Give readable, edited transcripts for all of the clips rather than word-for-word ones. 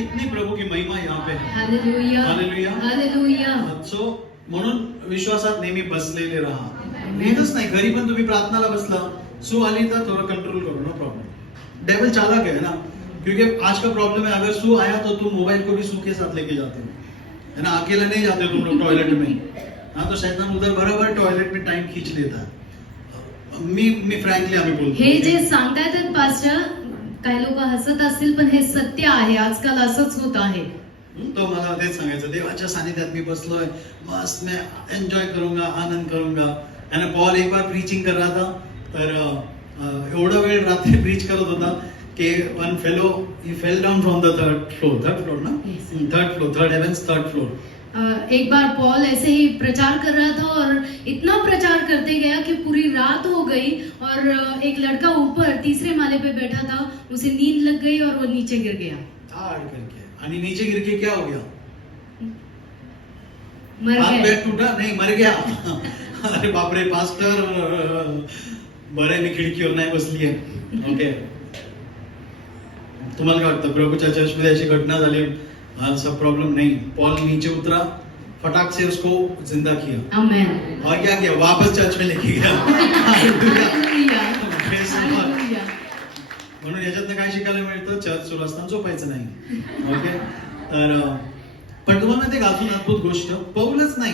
कितनी प्रभु की महिमा यहाँ पे है. Hallelujah hallelujah. हालेलुया. सो म्हणून विश्वासात नेहमी बसलेले राहा. इथंच नाही, घरी पण तुम्ही प्रार्थनाला बसला, सू आली तर थोड़ा कंट्रोल करो, नो प्रॉब्लम. डेविल चालाक है ना, क्योंकि आज का प्रॉब्लम है, अगर सू आया तो तुम मोबाइल को भी सू के साथ लेके जाते हो, है ना. अकेला नहीं जाते तुम लोग टॉयलेट में. हाँ, तो शैतान उधर बराबर टॉयलेट में टाइम खींच लेता है. मी फ्रँकली आम्ही बोलतो हे जे सांगतायत पास्टर, काही लोक हसत असतील पण हे सत्य आहे. आजकाल असंच होत आहे. तो मला तेच सांगायचं, देवाच्या सानिध्यात मी बसलोय, मस्त मैं एंजॉय करूंगा, आनंद करूंगा. आणि पॉल एक बार प्रीचिंग कर रहा था, तर एवढा वेळ रात्री प्रीच करत होता कि one fellow he fell down from the third floor ना, थर्ड हेवेंस, थर्ड फ्लोर. एक बार पॉल ऐसे ही प्रचार कर रहा था और इतना प्रचार करते गया कि पूरी रात हो गई और एक लड़का ऊपर तीसरे माले पे बैठा था, उसे नींद लग गई और वो नीचे गिर गया. हार्ड करके, आणि नीचे गिर के क्या हो गया, मर हाथ गया. पैर टूटा नहीं, मर गया. अरे बापरे पास्टर, बरे मी खिडकीवर नाही बसली आहे. ओके, तुम्हाला काय वाटतं, प्रभूच्या चर्चमध्ये अशी घटना झाली, सब प्रॉब्लम नहीं. पॉल नीचे उतरा, फटाक से उसको जिंदा किया. आमेन. और क्या किया, वापस चर्च में लेके गया. Hallelujah. Praise the Lord. Hallelujah. म्हणून याच्यातनं काय शिकायला मिळतं, चर्च सुरू असताना झोपायचं नाही. ओके, तर पण तुम्हाला माहिती आहे का, अजून अद्भुत गोष्ट, पौलच नाही,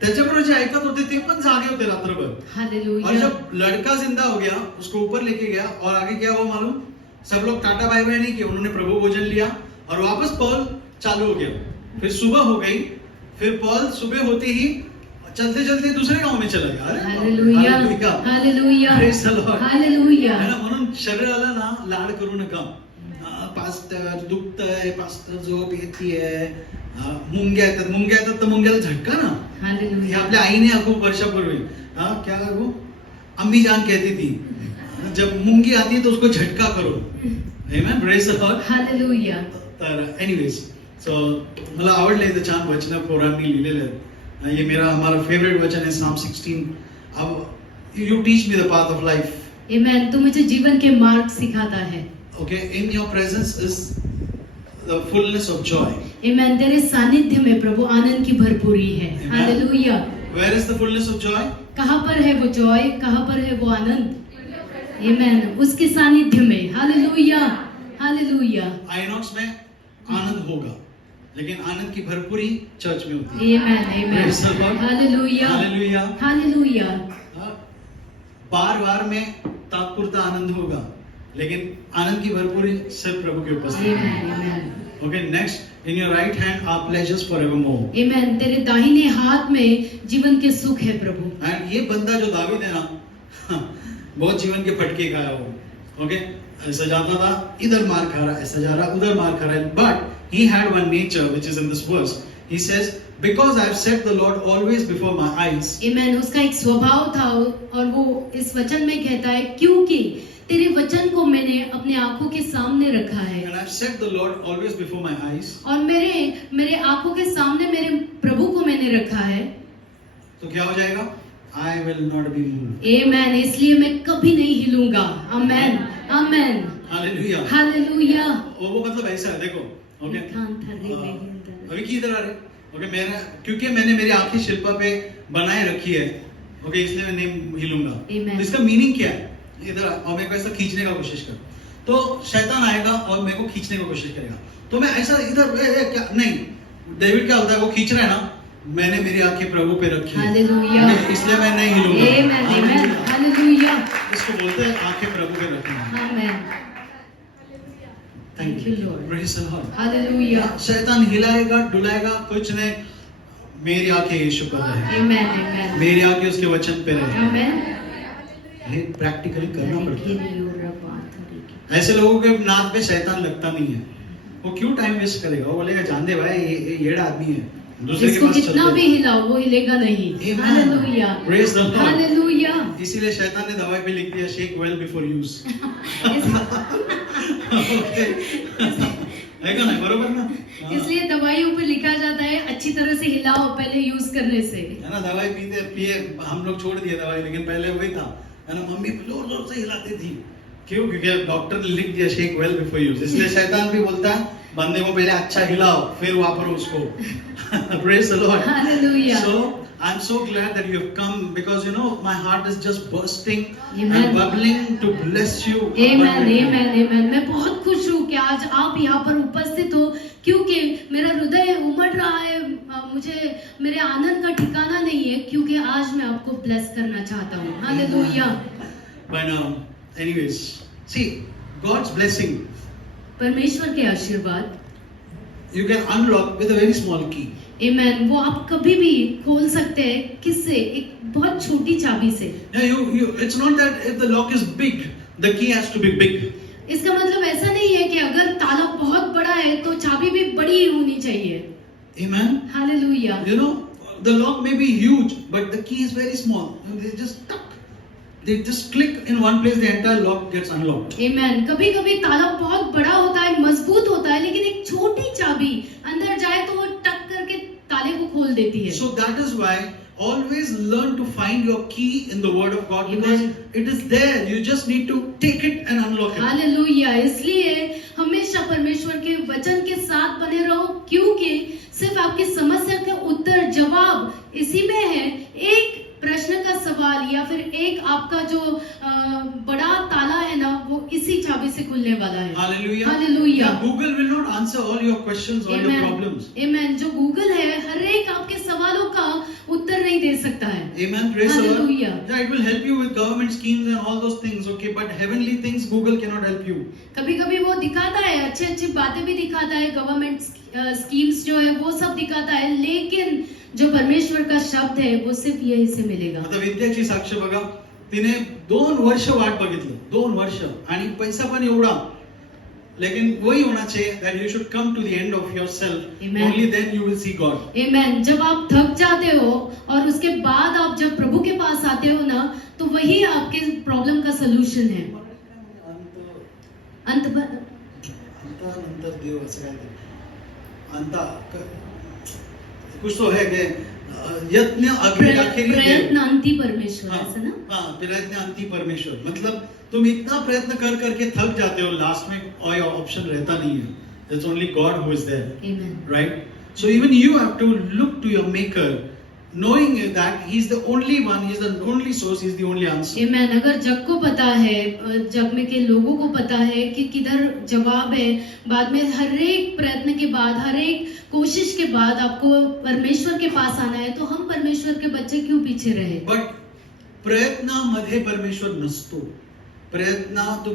त्याच्याबरोबर जे ऐकत होते ते पण जागे होते रात्रभर. और हालेलुया. जब लड़का जिंदा हो गया, उसको ऊपर लेके गया, और आगे क्या हुआ मालूम, सब लोग टाटा बाय बाय नहीं किया, उन्होंने प्रभु भोजन लिया और वापस पॉल चालू हो गया. फिर सुबह हो गई, फिर पॉल सुबह होते ही चलते चलते दूसरे गांव में चला गया. अरे hallelujah. Hallelujah. Praise the Lord. Hallelujah. है ना, म्हणून शरीराला ना लाड करू नका. पास्टर दुखतंय, पास्टर झोप येतीये, मुंग्या येतात तर मुंग्याला झटका ना. हे हालेलुया. आपल्या आईने खूप वर्षापूर्वी, क्या वो अम्मी जान कहती थी, जब मुंगी आती है तो उसको झटका करो. Amen. Praise the Lord. Hallelujah. तर एनिवेज, सो मला आवडलं इथं छान वचन पोरांनी लिहिलेलं आहे. ये मेरा हमारा फेवरेट वचन है Psalm 16. अब you teach me the path of life. Amen. तू मुझे जीवन के मार्ग सिखाता है. Okay, in your presence is the fullness of joy. Amen. तेरे सानिध्य में प्रभु आनंद की भरपूरी है. Amen. Hallelujah. Where is the fullness of joy? कहाँ पर है वो जॉय, कहाँ पर है वो आनंद? आमेन. उसके सानिध्य में. हालेलुया. हालेलुया. आइनॉक्स में आनंद होगा, लेकिन आनंद की भरपूरी चर्च में होती है. Amen. Amen. Praise the Lord. Hallelujah. Hallelujah. Hallelujah. Bar में तात्पुरता आनंद होगा, लेकिन आनंद की भरपूरी सिर्फ प्रभु के उपस्थिति में. Amen. Amen. Okay, next, in your right hand are pleasures forevermore. Amen. तेरे दाहिने हाथ में जीवन के सुख है प्रभु. एंड ये बंदा जो दावीद है ना, बहुत जीवन के फटके खाया हो. ओके, ऐसा जाता था, इधर मार खा रहा, ऐसा जा रहा, उधर मार खा रहा है, but he had one nature which is in this verse. He says, because I have set the Lord always before my eyes. आमेन. उसका एक स्वभाव था और वो इस वचन में कहता है, क्योंकि तेरे वचन को मैंने अपने आंखों के सामने रखा है. And I have set the Lord always before my eyes. और मेरे आंखों के सामने मेरे प्रभु को मैंने रखा है. तो क्या हो जाएगा? I will not be moved. आमेन. इसलिए मैं कभी नहीं हिलूंगा. आमेन. आमेन. Hallelujah. हालेलुया. वो मतलब ऐसा है, देखो. ओके, अभी की इधर आ रहे. ओके, क्योंकि मैंने मेरी आंखें शिल्पा पे बनाए रखी है, ओके, इसलिए मैं नहीं हिलूंगा. Amen. तो इसका मीनिंग क्या है? इधर और मेरे को ऐसा खींचने का कोशिश कर, तो शैतान आएगा और मेरे को खींचने की कोशिश करेगा. तो मैं ऐसा इधर क्या नहीं, डेविड क्या होता है, वो खींच रहा है ना, मैंने मेरी आंखें प्रभु पे रखी है, हालेलुया. इसलिए मैं नहीं हिलूंगा. आमेन. आमेन. हालेलुया. इसको बोलते हैं आंखें प्रभु पे रखना. Amen. Thank Thank you, Lord. Praise the Lord. Hallelujah. शैतान हिलाएगा डुलाएगा कुछ नहीं, मेरी आंखें यीशु पर रहे, आमेन. आमेन. मेरी आंखें उसके वचन पे रहे. आमेन. ये प्रैक्टिकली करना पड़ता है. आमेन. ऐसे लोगों के नाक पे शैतान लगता नहीं है, वो क्यों टाइम वेस्ट करेगा, वो बोलेगा जान दे भाई ये येड़ा आदमी है, दूसरे के इसको पास कितना भी चलते. हिलाओ वो हिलेगा नहीं. Amen. Hallelujah. Praise the Lord. Hallelujah. इसीलिए शैतान ने दवाई पे लिख दिया शेक वेल बिफोर यूज. है का नहीं, बरोबर ना? हाँ. इसलिए दवाइयों पे लिखा जाता है अच्छी तरह से हिलाओ पहले यूज करने से. है ना, दवाई पिए हम लोग छोड़ दिए दवाई, लेकिन पहले वही था, है ना, मम्मी जोर जोर से हिलाती थी. क्यों? क्योंकि डॉक्टर ने लिख दिया शेक वेल बिफोर यूज. इसलिए शैतान भी बोलता है बंदे को पहले अच्छा हिलाओ, फिर वापरो उसको. Praise the Lord. Hallelujah. So I'm so glad that you have come, because you know my heart is just bursting Amen. and bubbling to bless you. Amen, abundantly. amen, amen. मैं बहुत खुश हूँ कि आज आप यहाँ पर उपस्थित हो, क्योंकि मेरा हृदय उमड़ रहा है. मुझे मेरे आनंद का ठिकाना नहीं है, क्योंकि आज मैं आपको ब्लेस करना चाहता हूँ. Hallelujah. But anyways, see, God's blessing परमेश्वर के आशीर्वाद, you can unlock with a very small key. Amen, वो आप कभी भी खोल सकते हैं. किससे? एक बहुत छोटी चाबी से. Yeah, it's not that if the lock is big, the key has to be big. इसका मतलब ऐसा नहीं है कि अगर ताला बहुत बड़ा है तो चाबी भी बड़ी ही होनी चाहिए. Amen. Hallelujah. You know, the lock may be huge, but the key is very small. They just tuck. They just click in one place, the entire lock gets unlocked. Amen. कभी-कभी ताला बहुत बड़ा होता है, मजबूत होता है, लेकिन एक छोटी चाबी अंदर जाए तो वो टक करके ताले को खोल देती है. So that is why always learn to find your key in the Word of God, because Amen. it is there. You just need to take it and unlock it. Hallelujah. इसलिए हमेशा परमेश्वर के वचन के साथ बने रहो, क्योंकि सिर्फ आपकी समस्या का उत्तर जवाब इसी में है. एक प्रश्न का सवाल या फिर एक आपका जो बड़ा ताला है ना, वो इसी चाबी से खुलने वाला है. Hallelujah. Hallelujah. Yeah, Google will not answer all your questions, all your problems. Amen. जो गूगल है, हर एक आपके सवालों का उत्तर नहीं दे सकता है. Amen. Praise the Lord. Hallelujah. Yeah, it will help you with government schemes and all those things, okay? But heavenly things, Google cannot help you. कभी-कभी वो दिखाता है, अच्छी-अच्छी बातें भी दिखाता है, गवर्नमेंट स्कीम्स जो है वो सब दिखाता है, लेकिन जो परमेश्वर का शब्द है वो सिर्फ यही से मिलेगा. आता विद्याची साक्ष बघा, तिने 2 वर्ष वाट बघितलं, 2 वर्ष, आणि पैसा पण एवढा. लेकिन वही होना चाहिए that you should come to the end of yourself. Amen. Only then you will see God. Amen. जब आप थक जाते हो और उसके बाद आप जब प्रभु के पास आते हो ना, तो वही आपके प्रॉब्लम का सलूशन है. अंत नंतर देव असं काय ते कुछ तो है कि यत्न आखिरी प्रयत्न अंती परमेश्वर, ऐसा ना. हाँ, प्रयत्न अंती परमेश्वर. मतलब तुम इतना प्रयत्न कर करके थक जाते हो, लास्ट में कोई ऑप्शन रहता नहीं है. It's only God who is there. Amen. Right? So even you have to look to your maker, knowing that he's the only one, he's the only source, he's the only answer. Amen. अगर जग को पता है, जग में के लोगों को पता है कि किधर जवाब है, बाद में हर एक प्रयत्न के बाद, हर एक कोशिश के बाद आपको परमेश्वर के पास आना है, तो हम परमेश्वर के बच्चे क्यों पीछे रहे? But प्रयत्नामध्ये परमेश्वर नसतो. प्रयत्नात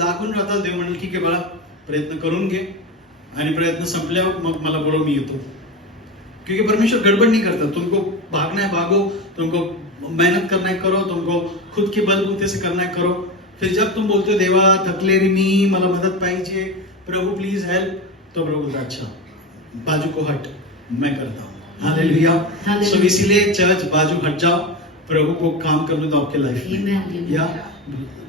लागून राहतात. देव म्हणेल की बाळा प्रयत्न करून घे, आणि प्रयत्न संपल्यावर मग मला बोलव, मी येतो. क्योंकि परमेश्वर गड़बड़ नहीं करता. तुमको भागना है भागो, तुमको मेहनत करना है करो, तुमको खुद के बलबूते से करना है करो. फिर जब तुम बोलते हो देवा थकले रे मी, मला मदत पाहिजे, प्रभु प्लीज हेल्प, तो प्रभु बोलता अच्छा बाजू को हट, मैं करता हूँ. हालेलुया. सो इसीलिए चर्च बाजू हट जाओ, प्रभु को काम करने दो आपके लाइफ में. या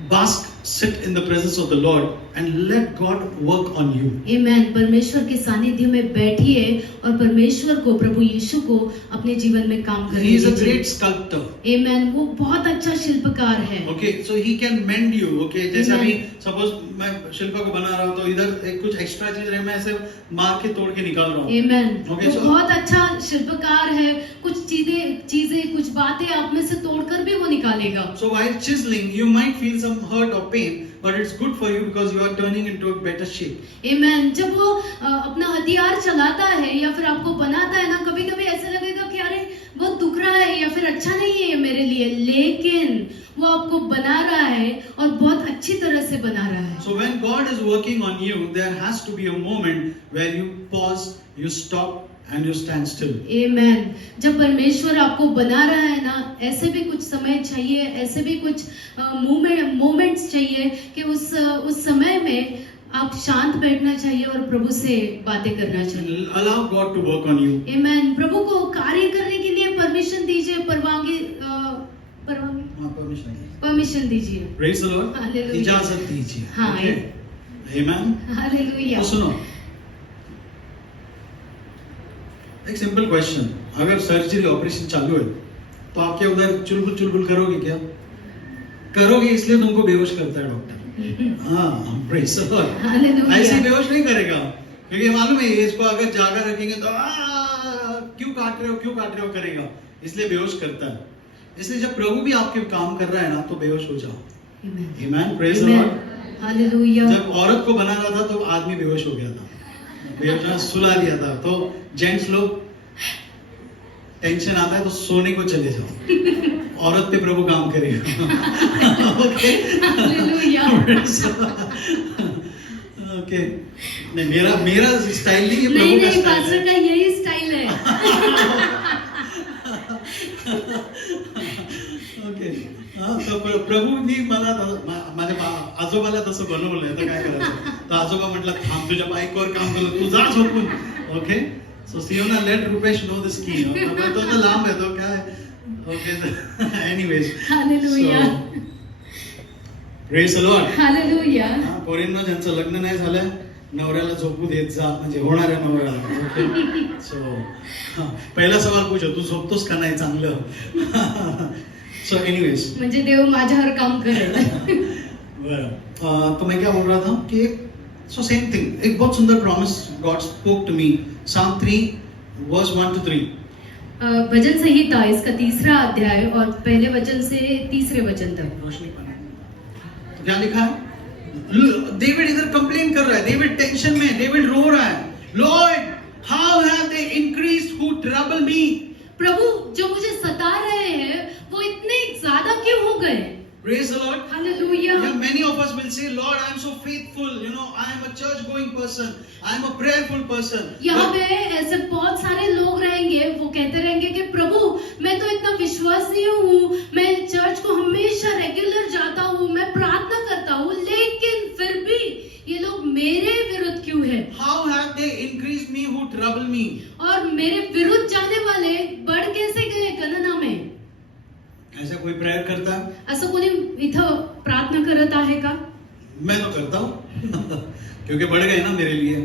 bask, sit in the presence of the Lord and let God work on you. Amen. परमेश्वर के सानिध्य में बैठिए और परमेश्वर को, प्रभु यीशु को अपने जीवन में काम करने दीजिए. He is a दीजिए. great sculptor. Amen. वो बहुत अच्छा शिल्पकार है. Okay, so he can mend you. Okay, जैसे Amen. अभी सपोज मैं शिल्पा को बना रहा हूँ, तो इधर एक कुछ एक्स्ट्रा चीज है, मैं ऐसे मार के तोड़ के निकाल रहा हूँ. Amen. Okay, वो so बहुत अच्छा शिल्पकार है. कुछ चीजें कुछ बातें आप में से तोड़कर भी वो निकालेगा. so while chiseling, you might feel some hurt or pain, but it's good for you because you are turning into a better shape. Amen. जब वो अपना हथियार चलाता है या फिर आपको बनाता है ना, कभी-कभी ऐसा लगेगा कि अरे बहुत दुख रहा है या फिर अच्छा नहीं है ये मेरे लिए, लेकिन वो आपको बना रहा है और बहुत अच्छी तरह से बना रहा है. So when God is working on you, there has to be a moment where you pause, you stop and you stand still. Amen. जब परमेश्वर आपको बना रहा है ना, ऐसे भी कुछ समय चाहिए, ऐसे भी कुछ मोमेंट्स चाहिए कि उस समय में आप शांत बैठना चाहिए और प्रभु से बातें करना चाहिए. Allow God to work on you. Amen. प्रभु को कार्य करने के लिए परमिशन दीजिए, परमिशन दीजिए. Praise the Lord. Hallelujah. इजाजत दीजिए. हाँ. Okay. Amen. Hallelujah. तो सुनो, एक सिंपल क्वेश्चन, अगर सर्जरी ऑपरेशन चालू है तो आप क्या उधर चुलबुल करोगे? क्या करोगे? इसलिए तुमको बेहोश करता है डॉक्टर. हाँ, प्रेज द लॉर्ड. Hallelujah. ऐसे बेहोश नहीं करेगा. क्योंकि मालूम है इसको अगर जागा रखेंगे तो क्यों काट रहे हो करेगा, इसलिए बेहोश करता है। इसलिए जब प्रभु भी आपके काम कर रहा है ना तो बेहोश हो जाओ। आमीन, प्रेज द लॉर्ड। हालेलुया। जब औरत को बना रहा था तो आदमी बेहोश हो गया था, बेहोश सुला दिया था। तो जेंट्स लोग टेंशन आता है तो सोने को चले जाओ, औरत पे प्रभु काम करेगा। Okay, hallelujah. ओके, नहीं मेरा स्टाइल नहीं है, नहीं प्रभु का नहीं, स्टाइल पास्टर है। का यही स्टाइल है। ओके, तो प्रभूनी मला माझ्या आजोबाला तसं बनवलंय, तर काय करायचं? तर आजोबा म्हटलं थांब, तुझ्या बाईकवर काम करतो, तू जा झोपून. Okay, so Siona let Rupesh know this की, तो तर लांब आहे तो काय. Okay, anyways, hallelujah. Praise the Lord. Hallelujah. पोरींना ज्यांचं लग्न नाही झालंय नवऱ्याला झोपू देत जा, म्हणजे होणाऱ्या नवऱ्याला. ओके, सो पहिला सवाल पूछो, तू झोपतोस का नाही चांगलं? सो एनीवेज, म्हणजे देव माझ्यावर काम करेल। तो मैं क्या बोल रहा था कि सो सेम थिंग, एक बहुत सुंदर promise God spoke to me, Psalm 3 verse 1 to 3. भजन संहिता इसका 3रा अध्याय और पहले वचन से 3रे वचन तक। रोशनी पानी, तो क्या लिखा है? डेविड इधर कंप्लेन कर रहा है, डेविड टेंशन में, डेविड रो रहा है, Lord how have they increased who trouble me. प्रभु जो मुझे सता रहे हैं वो इतने ज्यादा क्यों हो गए? Praise the Lord. Hallelujah. Yeah, many of us will say, Lord, I am so faithful. You know, I am a church-going person. I am a prayerful person. यहाँ But पे ऐसे बहुत सारे लोग रहेंगे, वो कहते रहेंगे कि प्रभु मैं तो इतना विश्वासीय हूँ, मैं चर्च को हमेशा रेगुलर जाता हूँ, मैं प्रार्थना करता हूँ, लेकिन फिर भी ये लोग मेरे विरुद्ध क्यों हैं? how have they increased me who trouble me? और मेरे विरुद्ध जाने वाले बढ़ कैसे गए गणना में? ऐसा कोई प्रेयर करता है? असं कोणी इथं प्रार्थना करत आहे का? मैं तो करता हूँ क्योंकि बढ़ गए ना मेरे लिए.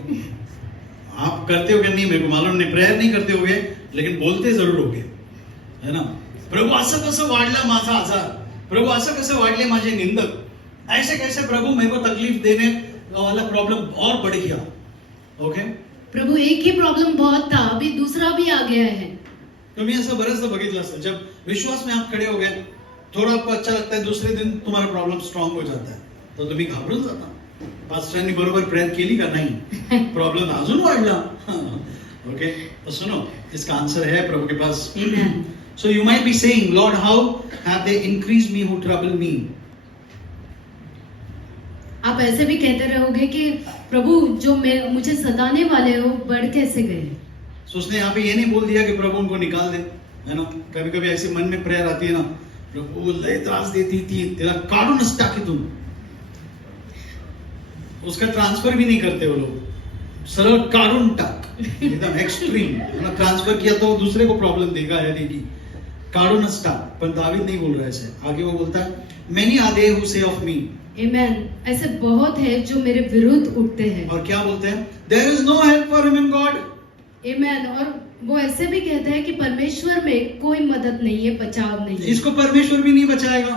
आप करते हो क्या नहीं मेरे को मालूम नहीं, प्रेयर नहीं करते होगे लेकिन बोलते जरूर होगे, है ना. प्रभु असं कसं वाढला माझा आजार, प्रभु असं कसं वाढले माझे निंदक, ऐसे कैसे प्रभु मेरे को तकलीफ देने वाला प्रॉब्लम और बढ़ गया. ओके, प्रभु एक ही प्रॉब्लम बहुत था, अभी दूसरा भी आ गया है. तो मी असं बरेचदा बघितलं असतं, जब विश्वास में आप खड़े हो गए, थोड़ा आपको अच्छा लगता है, दूसरे दिन तुम्हारा प्रॉब्लम स्ट्रॉन्ग हो जाता है, तो तुम्ही घाबरून जाता. पास्टरांनी बरोबर प्रेयर केली का नाही, प्रॉब्लम अजून वाढला. ओके, तो सुनो, इसका आंसर है प्रभु के पास. Amen. So you might be saying, Lord, how have they increased me who trouble me? आप ऐसे भी कहते रहोगे कि प्रभु जो मुझे सताने वाले हो बढ़ कैसे गए. So उसने यहाँ पे ये नहीं बोल दिया कि प्रभु उनको निकाल दे, है ना. कभी कभी ऐसे मन में प्रेयर आती है ना, प्रभु लय त्रास देती थी, तेरा काढूनच टाकी तुम. उसका ट्रांसफर भी नहीं करते वो लोग, सरळ काढून टाक, एकदम एक्सट्रीम. ट्रांसफर किया तो दूसरे को प्रॉब्लम देगा या देगी, काढूनच टाक. पर दावीद नहीं बोल रहा ऐसे. आगे वो बोलता है, मेनी आर दे हु से ऑफ मी. Amen. ऐसे बहुत है जो मेरे विरुद्ध उठते हैं. और क्या बोलते हैं? There is no help for him in God. Amen. और वो ऐसे भी कहते हैं कि परमेश्वर में कोई मदद नहीं है, बचाव नहीं है. इसको परमेश्वर भी नहीं बचाएगा.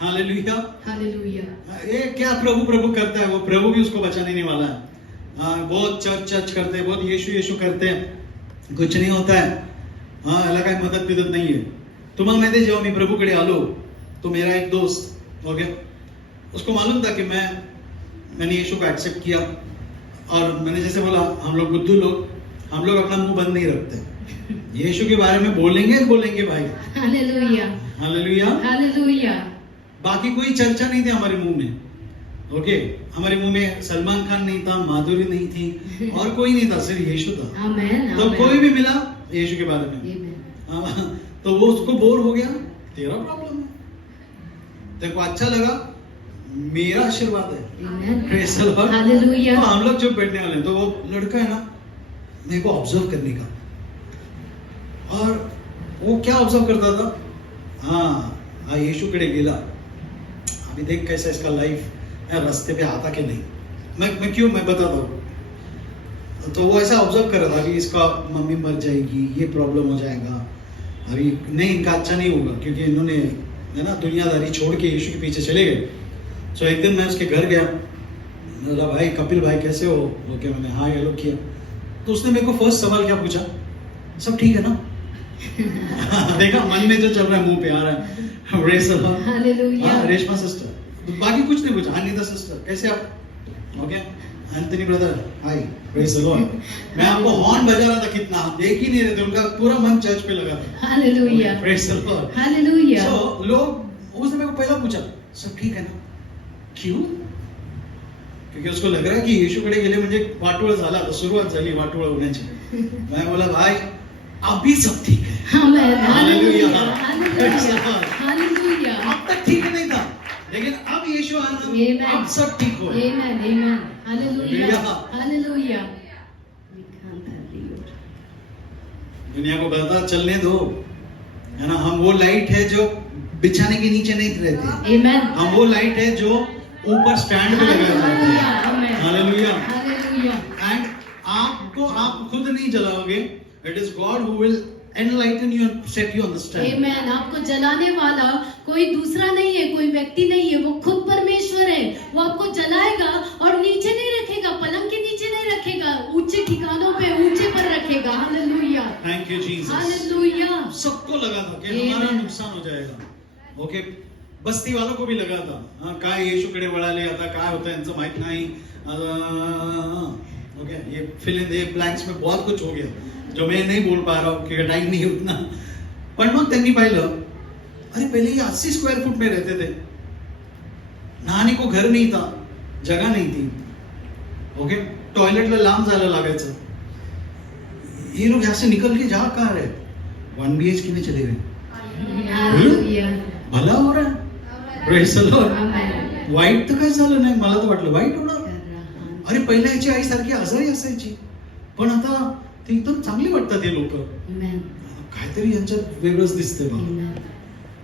हालेलुया. हालेलुया. ये क्या प्रभु प्रभु करता है, वो प्रभु भी उसको बचाने नहीं वाला है. बहुत चर्च करते हैं, बहुत यीशु यीशु करते हैं, कुछ नहीं होता है. याला काय मदत बिदत नहीं है. तुम्हाला माहिती है, जेव्हा मी प्रभूकडे आलो तो मेरा एक दोस्त, ओके, उसको मालूम था कि मैंने यीशु को एक्सेप्ट किया. और मैंने जैसे बोला, हम लोग बुद्धू लोग, हम लोग अपना मुंह बंद नहीं रखते. यीशु के बारे में बोलेंगे भाई. हालेलुया. हालेलुया. हालेलुया. बाकी कोई चर्चा नहीं थी हमारे मुंह में. ओके, हमारे मुंह में सलमान खान नहीं था, माधुरी नहीं थी, और कोई नहीं था, सिर्फ यीशु था. आमेन. तो कोई भी मिला यीशु के बारे में, Amen. तो वो उसको बोर हो गया. तेरा प्रॉब्लम है, तेरे को अच्छा लगा, मेरा आशीर्वाद है. Amen. Praise the Lord. Hallelujah. तो हम लोग जो बैठने वाले हैं, तो वो लड़का है ना, मेरे को ऑब्जर्व करने का. और वो क्या ऑब्जर्व करता था, हाँ यीशु कडे गेला, अभी देख कैसा इसका लाइफ रास्ते पे आता कि नहीं. मैं बताता हूँ. तो वो ऐसा ऑब्जर्व कर रहा था कि इसका मम्मी मर जाएगी, ये प्रॉब्लम हो जाएगा, अभी नहीं, इनका अच्छा नहीं होगा, क्योंकि इन्होंने, है ना, दुनियादारी छोड़ के यीशु के पीछे चले गए. सो एक दिन मैं उसके घर गया, बोला भाई कपिल भाई कैसे हो? ओके मैंने हाँ हेलो किया। तो उसने मेरे को फर्स्ट सवाल क्या पूछा, सब ठीक है ना? देखा मन में जो चल रहा है मुंह पे आ रहा है। Praise the Lord. हालेलुया। हाँ, रेशमा सिस्टर, बाकी कुछ नहीं पूछा। अनीता सिस्टर कैसे आप? Okay Anthony brother hi, praise the Lord. मैं आपको हॉर्न बजा रहा था कितना, आप देख ही नहीं रहे थे, उनका पूरा मन चर्च पे लगा था। Hallelujah. Praise the Lord. Hallelujah. So लोग उसने मेरे को पहला पूछा सब ठीक है ना? क्यों? क्योंकि उसको लग रहा है कि येशूकडे गेले म्हणजे वाटोळ झाला, आता सुरुवात झाली वाटोळ होण्याची। मैं बोला भाई अभी सब ठीक है। आमेन। हालेलुया। हालेलुया। हालेलुया। अब तक ठीक नहीं था, लेकिन अब यीशु आना, Amen. अब सब ठीक हो। आमेन। आमेन। हालेलुया। हालेलुया। हालेलुया। दुनिया को बताता चलने दो, है ना? हम वो लाइट है जो बिछाने के नीचे नहीं रहते। आमेन। हम वो लाइट है जो ऊपर स्टैंड पे लगा रहता हालेलुया। है। आमेन। हालेलुया। हालेलुया। एंड आपको आप खुद नहीं जलाओगे, it is God who will enlighten you and set you on the stand. Amen. आपको जलाने वाला कोई दूसरा नहीं है, कोई व्यक्ति नहीं है, वो खुद परमेश्वर है। वो आपको जलाएगा और नीचे नहीं रखेगा, पलंग के नीचे नहीं रखेगा, ऊंचे ठिकानों पे ऊंचे पर रखेगा। Hallelujah. Thank you Jesus. Hallelujah. सबको लगा था कि Amen. हमारा नुकसान हो जाएगा। ओके बस्ती वालों को भी लगा था, हाँ काय येशूकडे वळाले, आता काय होतं यांचं माहित नाही। ओके ये फिल इन द ब्लैंक्स में बहुत कुछ हो गया जो मैं नहीं बोल पा रहा हूँ क्योंकि टाइम नहीं है उतना। पण मग त्यांनी पाहिलं अरे पहले ये 80 स्क्वायर फुट में रहते थे, नहाने को घर नहीं था, जगह नहीं थी, ओके टॉयलेटला लांब जायला लागायचं। ये लोग यहाँ से निकल के जा कहाँ रहे? 1 BHK में चले गए। हालेलुया। भला हो रहा है। Praise the Lord. Amen. White तर काय झालं नाही, मला तर वाटलं वाईट होणार। अरे पहिल्या याची आई सारखी आजारी असायची, पण आता ते एकदम चांगली वाटतात हे लोक। आमेन। काहीतरी यांच्यात वेगळंच दिसतंय बा। आमेन।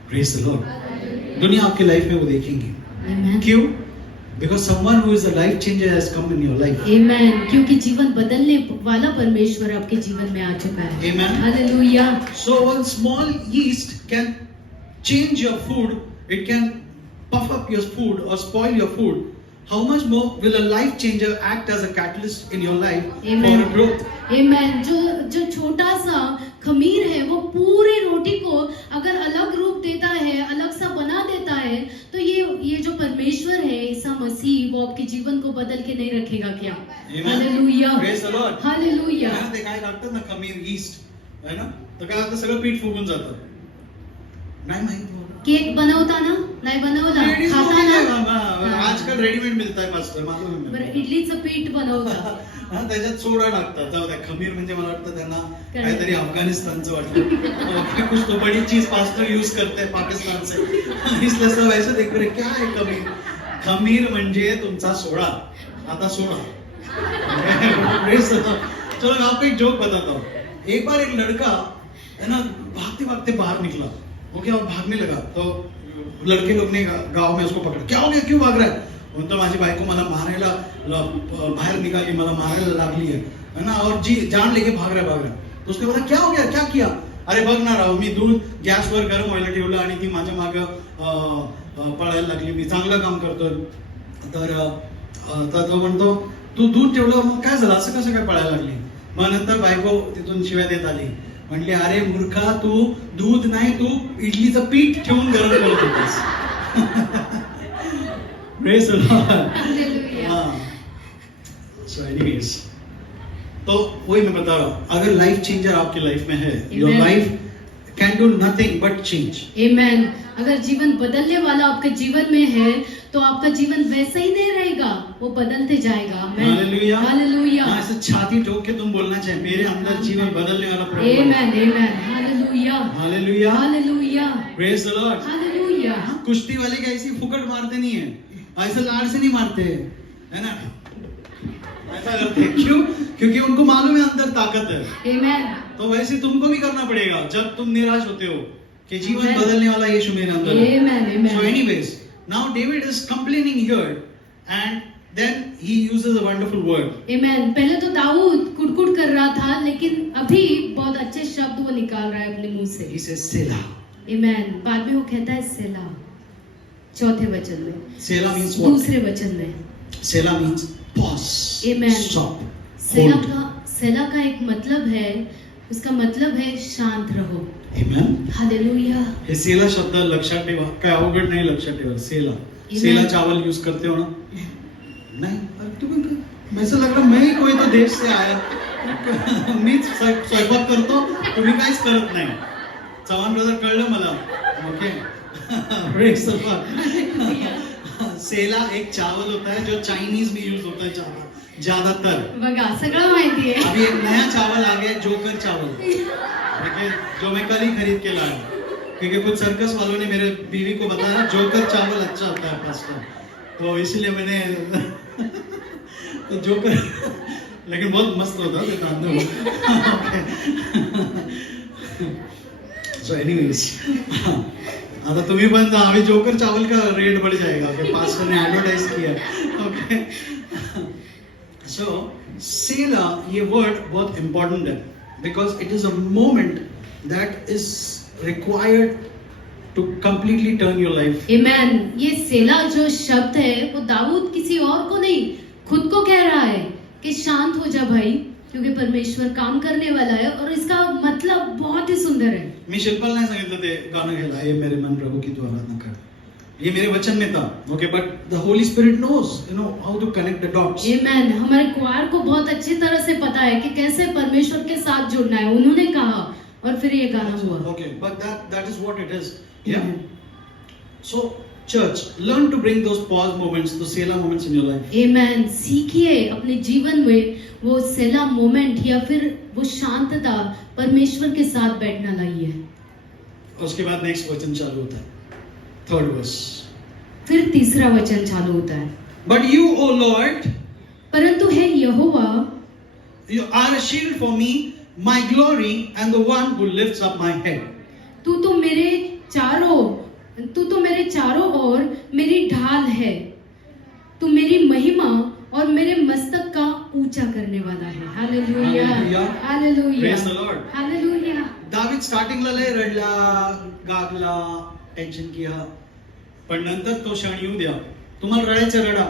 Praise the Lord. दुनिया आपकी लाइफ में वो देखेंगी। आमेन। क्यों? Because someone who is a life changer has come in your life. Amen. क्योंकि जीवन बदलने वाला परमेश्वर आपके जीवन में आ चुका है। Amen. Hallelujah. So one small yeast can change your food, it can puff up your food or spoil your food. How much more will a life changer act as a catalyst in your life Amen. for a growth? आमेन। जो छोटा सा खमीर है वो पूरी रोटी को अगर अलग रूप देता है, अलग सा बना देता है, तो ये जो परमेश्वर है ईसा मसीह, वो आपके जीवन को बदल के नहीं रखेगा क्या? Amen. Hallelujah. Praise the Lord. Hallelujah. है ना, ते काय लागतं ना खमीर ईस्ट, है ना, तर काय होतं सगळं पीठ फुगून जातं। नाही माहित मला। केक बनवता ना? नाही बनवला? Ladies खाता लोग ना? नाही, हाँ. आजकाल रेडीमेड मिळतंय पास्टर, मालूम आहे बरं, मला। इडलीचं पीठ बनवता. हा, त्याच्यात सोडा टाकतात, जाऊ द्या। खमीर म्हणजे मला वाटतं त्यांना काय? काहीतरी अफगानिस्तानचं वाटतं। कुछ तो बड़ी चीज पास्टर यूज करते हैं पाकिस्तान से, इसलिए सब ऐसे देख रहे क्या है खमीर? खमीर म्हणजे तुमचा सोडा। आता सोडा। चलो मैं आपको एक जोक बताता हूँ। एक बार एक लड़का है ना भागते भागते बाहर निकला, ओके, और भागने लगा तो लड़के लोग ने गांव में उसको पकड़ा। क्या हो गया, क्यों भाग रहा है? म्हणतो माझी बायको मला मारायला बाहर निकाली, मला मारायला लागली है ना, और जी जान लेके भाग रहा है। तो उसने बोला क्या हो गया, क्या किया? अरे बघ ना राव, मी दूध गॅसवर गरम व्हायला ठेवलं आणि ती माझ्या मागे पळायला लागली, मी चांगलं काम करतोय। तर तो म्हणतो तू दूध ठेवलं मग काय झालं, असं कसं काय पळायला लागली? मग नंतर बायको तिथून शिव्या देत आली, म्हणली अरे मूर्खा, तू दूध नाही, तू इडलीचं पीठ ठेवून गरम करत होतीस। Praise the Lord. Hallelujah. So anyways, तो वही मैं बता रहा हूँ, अगर लाइफ चेंजर आपकी लाइफ में है, your Amen. Life can do nothing but change. Amen. अगर जीवन बदलने वाला आपके जीवन में है, तो आपका जीवन वैसा ही नहीं रहेगा, वो बदलते जाएगा। आमेन। हालेलुया। हालेलुया। हाँ, ऐसे छाती ठोक के तुम बोलना चाहिए, मेरे अंदर जीवन बदलने वाला प्रभु है। Amen. Amen. Hallelujah. Hallelujah. Hallelujah. Praise the Lord. Hallelujah. कुश्ती वाले क्या ऐसी फुकट मारते नहीं है, ऐसे लाड़ से नहीं मारते, है ना, ऐसा करते हैं। क्यों? क्योंकि उनको मालूम है अंदर ताकत है। आमेन। तो वैसे तुमको भी करना पड़ेगा जब तुम निराश होते हो कि जीवन Amen. बदलने वाला यीशु मेरे अंदर है। Amen. Amen. So anyways, now David is complaining here and then he uses a wonderful word. आमेन। पहले तो दाऊद कुड़कुड़ कर रहा था, लेकिन अभी बहुत अच्छे शब्द वो निकाल रहा है अपने मुंह से। He says Selah. आमेन। बाद में वो कहता है सेला, चौथे वचन में, Selah means what? दूसरे वचन में। Selah means pause, Amen. stop, सेला hold. का एक मतलब है, उसका मतलब है शांत रहो. Amen. हालेलुया. हे सेला शब्द लक्षात ठेवा. काय अवघड नाही लक्षात ठेवा. सेला. Amen. सेला चावल यूज करते हो ना? नहीं. अरे तुम्हें ऐसा लग रहा मैं ही कोई तो देश से आया. मीच स्वयंपाक करतो, तुम्ही काहीच करत नाही. चव्हाण ब्रदर कळलं मला. ओके. Praise the Lord. सेला एक चावल होता है जो चाइनीज में यूज होता है ज्यादातर. बघा सगळं माहिती आहे. अभी एक नया चावल आ गया, जोकर चावल, ठीक है, जो मैं कल ही खरीद के लाया, क्योंकि कुछ सर्कस वालों ने मेरे बीवी को बताया जोकर चावल अच्छा होता है पास्ता, तो इसलिए मैंने तो जोकर, लेकिन बहुत मस्त होता है तांदूळ. सो एनीवेज, आता तुम्ही पण अभी जोकर चावल का रेट बढ़ जाएगा. ओके, पास्टर ने एडवर्टाइज किया. ओके, सो सेला ये वर्ड बहुत इंपॉर्टेंट है because it is a moment that is required to completely turn your life. Amen. ये सेला जो शब्द है वो दाऊद किसी और को नहीं खुद को कह रहा है कि शांत हो जा भाई, क्योंकि परमेश्वर काम करने वाला है. और इसका मतलब बहुत ही सुंदर है. मी शिल्पाला नाही सांगितलं ते गाणं घ्यायला, ये मेरे मन प्रभु की तू आराधना कर. ये मेरे वचन में था. Okay, but the Holy Spirit knows you know how to connect the dots. Amen. हमारे क्वायर को बहुत अच्छी तरह से पता है कि कैसे परमेश्वर के साथ जुड़ना है. उन्होंने कहा और फिर ये गाना हुआ. Okay, but that is what it is. Yeah. So, church, learn to bring those pause moments, those Selah moments in your life. Amen. सीखिए अपने जीवन में वो सेला मोमेंट या फिर वो शांतता परमेश्वर के साथ बैठना लाइए. उसके बाद नेक्स्ट वचन चालू होता है, थर्ड वर्स. फिर तीसरा वचन चालू होता है. But you, O Lord, परंतु है यहोवा, you are a shield for me, my glory, and the one who lifts up my head. तू तो मेरे चारों ओर मेरी ढाल है. तू मेरी महिमा और मेरे मस्तक का ऊंचा करने वाला है. Hallelujah, hallelujah, Praise the Lord. Hallelujah. David स्टार्टिंगला लय रडला, गागला, टेन्शन किया, पण नंतर तो क्षण येऊ द्या. तुम्हाला रडायचं रडा,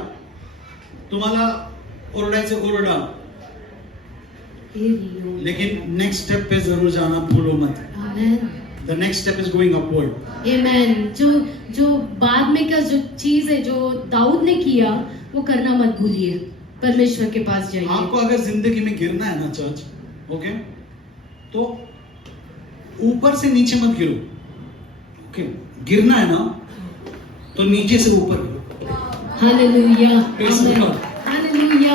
तुम्हाला ओरडायचं ओरडा, लेकिन नेक्स्ट स्टेप पे जरूर जाना भूलो मत. आमेन. The next step is going upward. Amen. जो बाद में का जो चीज है जो दाऊद ने किया वो करना मत भूलिए. परमेश्वर के पास जाइए. आपको अगर जिंदगी में गिरना है ना चर्च, ओके, तो ऊपर से नीचे मत गिरो. ओके, गिरना है ना तो नीचे से ऊपर गिरो. Hallelujah, Praise the Lord. Hallelujah.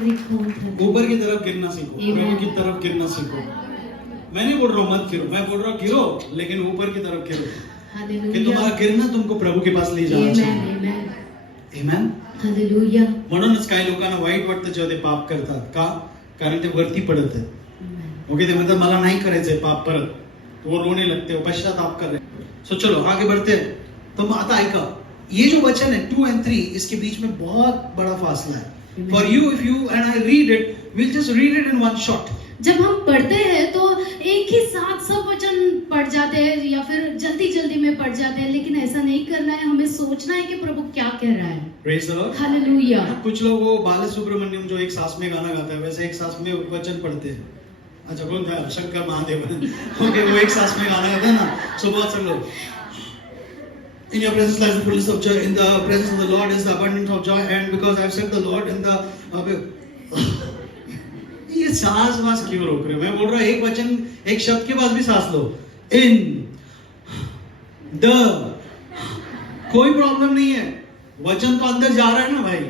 ऊपर की तरफ गिरना सीखो, प्रभु की तरफ गिरना सीखो. मैं नहीं बोल रहा हूँ मत गिरो, मैं बोल रहा हूँ गिरो, लेकिन ऊपर की तरफ गिरो, कि तुम्हारा गिरना तुमको प्रभु के पास ले जाना चाहिए. Amen. हालेलुया. म्हणूनच काही लोकांना वाईट वाटतं जेव्हा ते पाप करतात. का? कारण ते वरती पडत आहेत. ओके, ते म्हणतात मला नाही करायचंय पाप परत, वो रोने लगते, वो पश्चाताप कर रहे. सो चलो आगे बढ़ते हैं. तो आता ऐका, ये जो वचन है 2 and 3, इसके बीच में बहुत बड़ा फासला है. For you, if you and I read it, we'll just read it in one shot. जब हम पढ़ते हैं तो एक ही साथ सब वचन पढ़ जाते हैं या फिर जल्दी जल्दी में पढ़ जाते हैं, लेकिन ऐसा नहीं करना है. हमें सोचना है कि प्रभु क्या कह रहा है. Praise the Lord. हालेलुया. कुछ लोग वो बालसुब्रमण्यम जो एक सांस में गाना गाता है, वैसे एक सांस में वचन पढ़ते हैं. अच्छा, कौन था? शंकर महादेव. ओके, वो एक सांस में गाना गाता है ना, सो बहुत सब लोग In your presence lies the fullness of joy. In the presence of the Lord is the abundance of joy. And because I've set the Lord in the ये सांस वास क्यों रोक रहे हो? मैं बोल रहा हूँ एक वचन, एक शब्द के बाद भी सांस लो. इन द, कोई प्रॉब्लम नहीं है, वचन तो अंदर जा रहा है ना भाई.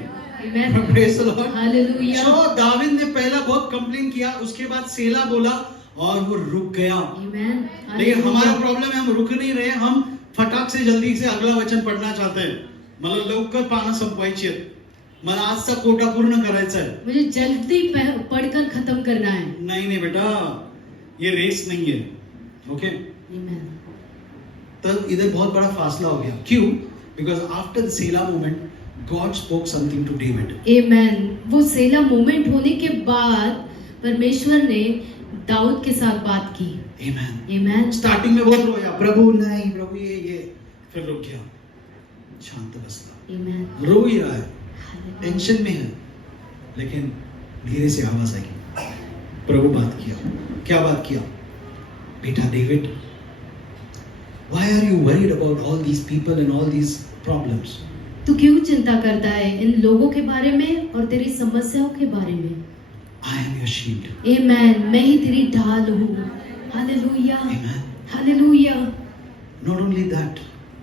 Praise the Lord. Hallelujah. So David ने पहला बहुत कंप्लेन किया, उसके बाद सेला बोला और वो रुक गया. आमेन. लेकिन हमारा प्रॉब्लम है, हम रुक नहीं रहे, हम फटाक से जल्दी से अगला वचन पढ़ना चाहते हैं. मला लवकर पानं संपवायची आहेत, मला आजचा कोटा पूर्ण करायचा है, मुझे जल्दी पढ़कर खत्म करना है. नहीं बेटा, ये रेस नहीं है. Okay, amen. तब इधर बहुत बड़ा फासला हो गया. क्यों? Because after the selah moment God spoke something to David. Amen. वो सेला मोमेंट होने के बाद परमेश्वर ने दाऊद के साथ बात की. आमेन. आमेन. स्टार्टिंग में बहुत रोया, प्रभु नहीं, प्रभु ये, फिर रुक गया, शांत बसला. आमेन. रो ही रहा है, टेंशन में है, लेकिन धीरे से आवाज आई, प्रभु बात किया। क्या बात किया? बेटा David, why are you worried about all these people and all these problems? तू क्यों चिंता करता है इन लोगों के बारे में और तेरी समस्याओं के बारे में? I am your shield. आमेन, मैं ही तेरी ढाल हूँ। Hallelujah, Amen. Hallelujah, Not only that,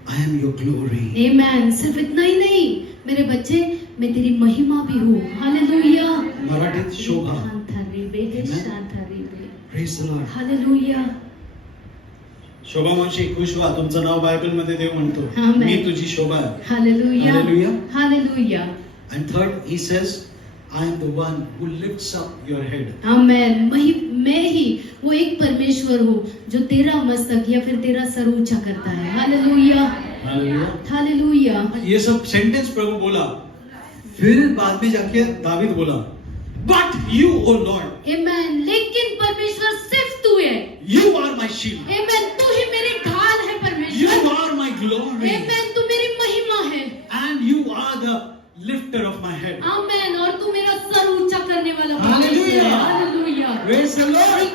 I am your glory. आमेन। सिर्फ इतना ही नहीं मेरे बच्चे, मैं तेरी महिमा भी हूँ। हालेलुया, मराठीत शोभा. Praise the Lord. हालेलुया, शोभा मावशी खुश व्हा, तुमचं नाव बायबल मध्ये देव म्हणतो, Amen. मी तुझी शोभा आहे. Hallelujah, Hallelujah. Hallelujah, And third, he says, I am the one who lifts up your head. आमेन। मैं ही वो एक परमेश्वर हूँ जो तेरा मस्तक या फिर तेरा सर ऊंचा करता है। Hallelujah, Hallelujah. हालेलुया, ये सब सेंटेंस प्रभु बोला, फिर बाद में जाके दावीद बोला, But you, O Lord, आमेन। लेकिन परमेश्वर सिर्फ तू है। you are my shield. आमेन, तू ही मेरी ढाल है You परमेश्वर। are my glory. आमेन, तू मेरी महिमा है। And you are the lifter of my head. आमेन, और तू मेरा सर ऊंचा करने वाला Hallelujah. परमेश्वर है। Hallelujah. Praise the Lord.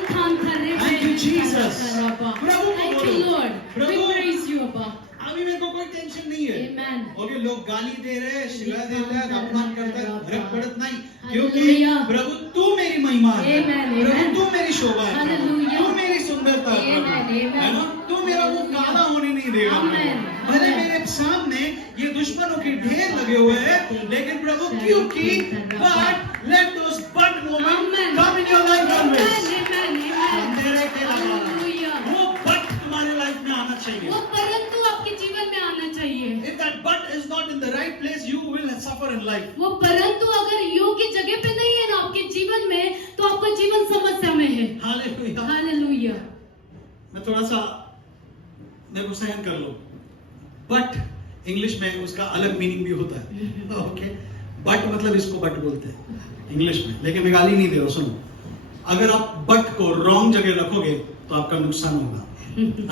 Thank you, Jesus. प्रभु को Thank बोलो. you, Lord. We Prabhu. praise you, Abba. अभी मेरे को कोई टेंशन नहीं है. Amen. ओके, लोग गाली दे रहे हैं, शिकायत देते हैं, अपमान करते हैं, फर्क पड़त नहीं, क्योंकि Hallelujah. प्रभु तू मेरी महिमा है. Amen, प्रभु amen. तू मेरी शोभा है. Hallelujah. तू मेरी सुंदरता है. Amen, प्रभु. amen. है ना? तू मेरा मुंह काला होने नहीं देगा. Amen. भले Amen. मेरे सामने ये दुश्मनों के ढेर लगे हुए हैं, लेकिन प्रभु क्योंकि but let those but moments Amen. come in your life always. Amen, amen. तेरे के अलावा Hallelujah. वो but तुम्हारे लाइफ में आना चाहिए. वो परंतु आपके जीवन में आना चाहिए। If that but is not in the right place, you will suffer in life. वो परंतु अगर योग्य जगह पे नहीं है ना आपके जीवन में, तो आपका जीवन समस्या में है। Hallelujah. हालेलुया। मैं थोड़ा सा मेरे को सहन कर लो. But इंग्लिश में उसका अलग मीनिंग भी होता है. ओके, बट मतलब इसको बट बोलते हैं इंग्लिश में, लेकिन मैं गाली नहीं दे रहा. सुनो, अगर आप बट को रॉन्ग जगह रखोगे तो आपका नुकसान होगा.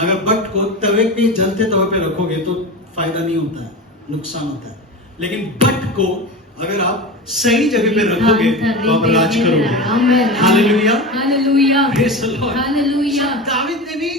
अगर बट को तवे पे जलते तवे पे रखोगे तो फायदा नहीं होता है, नुकसान होता है. लेकिन बट को अगर आप सही जगह पे रखोगे तो आप राज करोगे. Hallelujah, hallelujah, praise the Lord. Hallelujah. David ने भी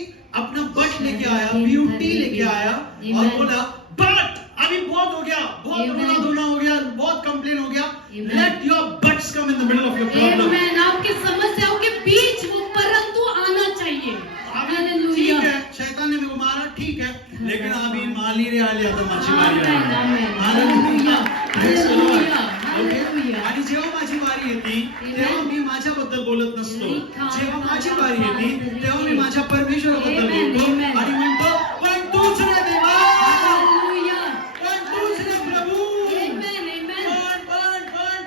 अपना बट लेके आया, ब्यूटी लेके आया और Amen. बोला, बट अभी बहुत हो गया, बहुत Amen. रोना धोना हो गया, बहुत कंप्लेन हो गया. Amen. Let your buts come in the middle of your problem. Amen. आपकी समस्याओं के बीच वो परंतु आना चाहिए। हालेलुया। ठीक है, शैतान ने मेरे को मारा, ठीक है, लेकिन अभी माली रे आली आता माझी वारी आमेन, आहे. Amen. Hallelujah, praise the Lord. Hallelujah, hallelujah. आणि जेव्हा माझी वारी येते तेव्हा मी माझ्याबद्दल बोलत नसतो. जेव्हा माझी वारी येते तेव्हा मी माझ्या परमेश्वराबद्दल Amen, बोलतो amen. आणि म्हणतो, पण तूच रे देवा, हालेलुया. पण तूच रे प्रभू, आमेन, आमेन.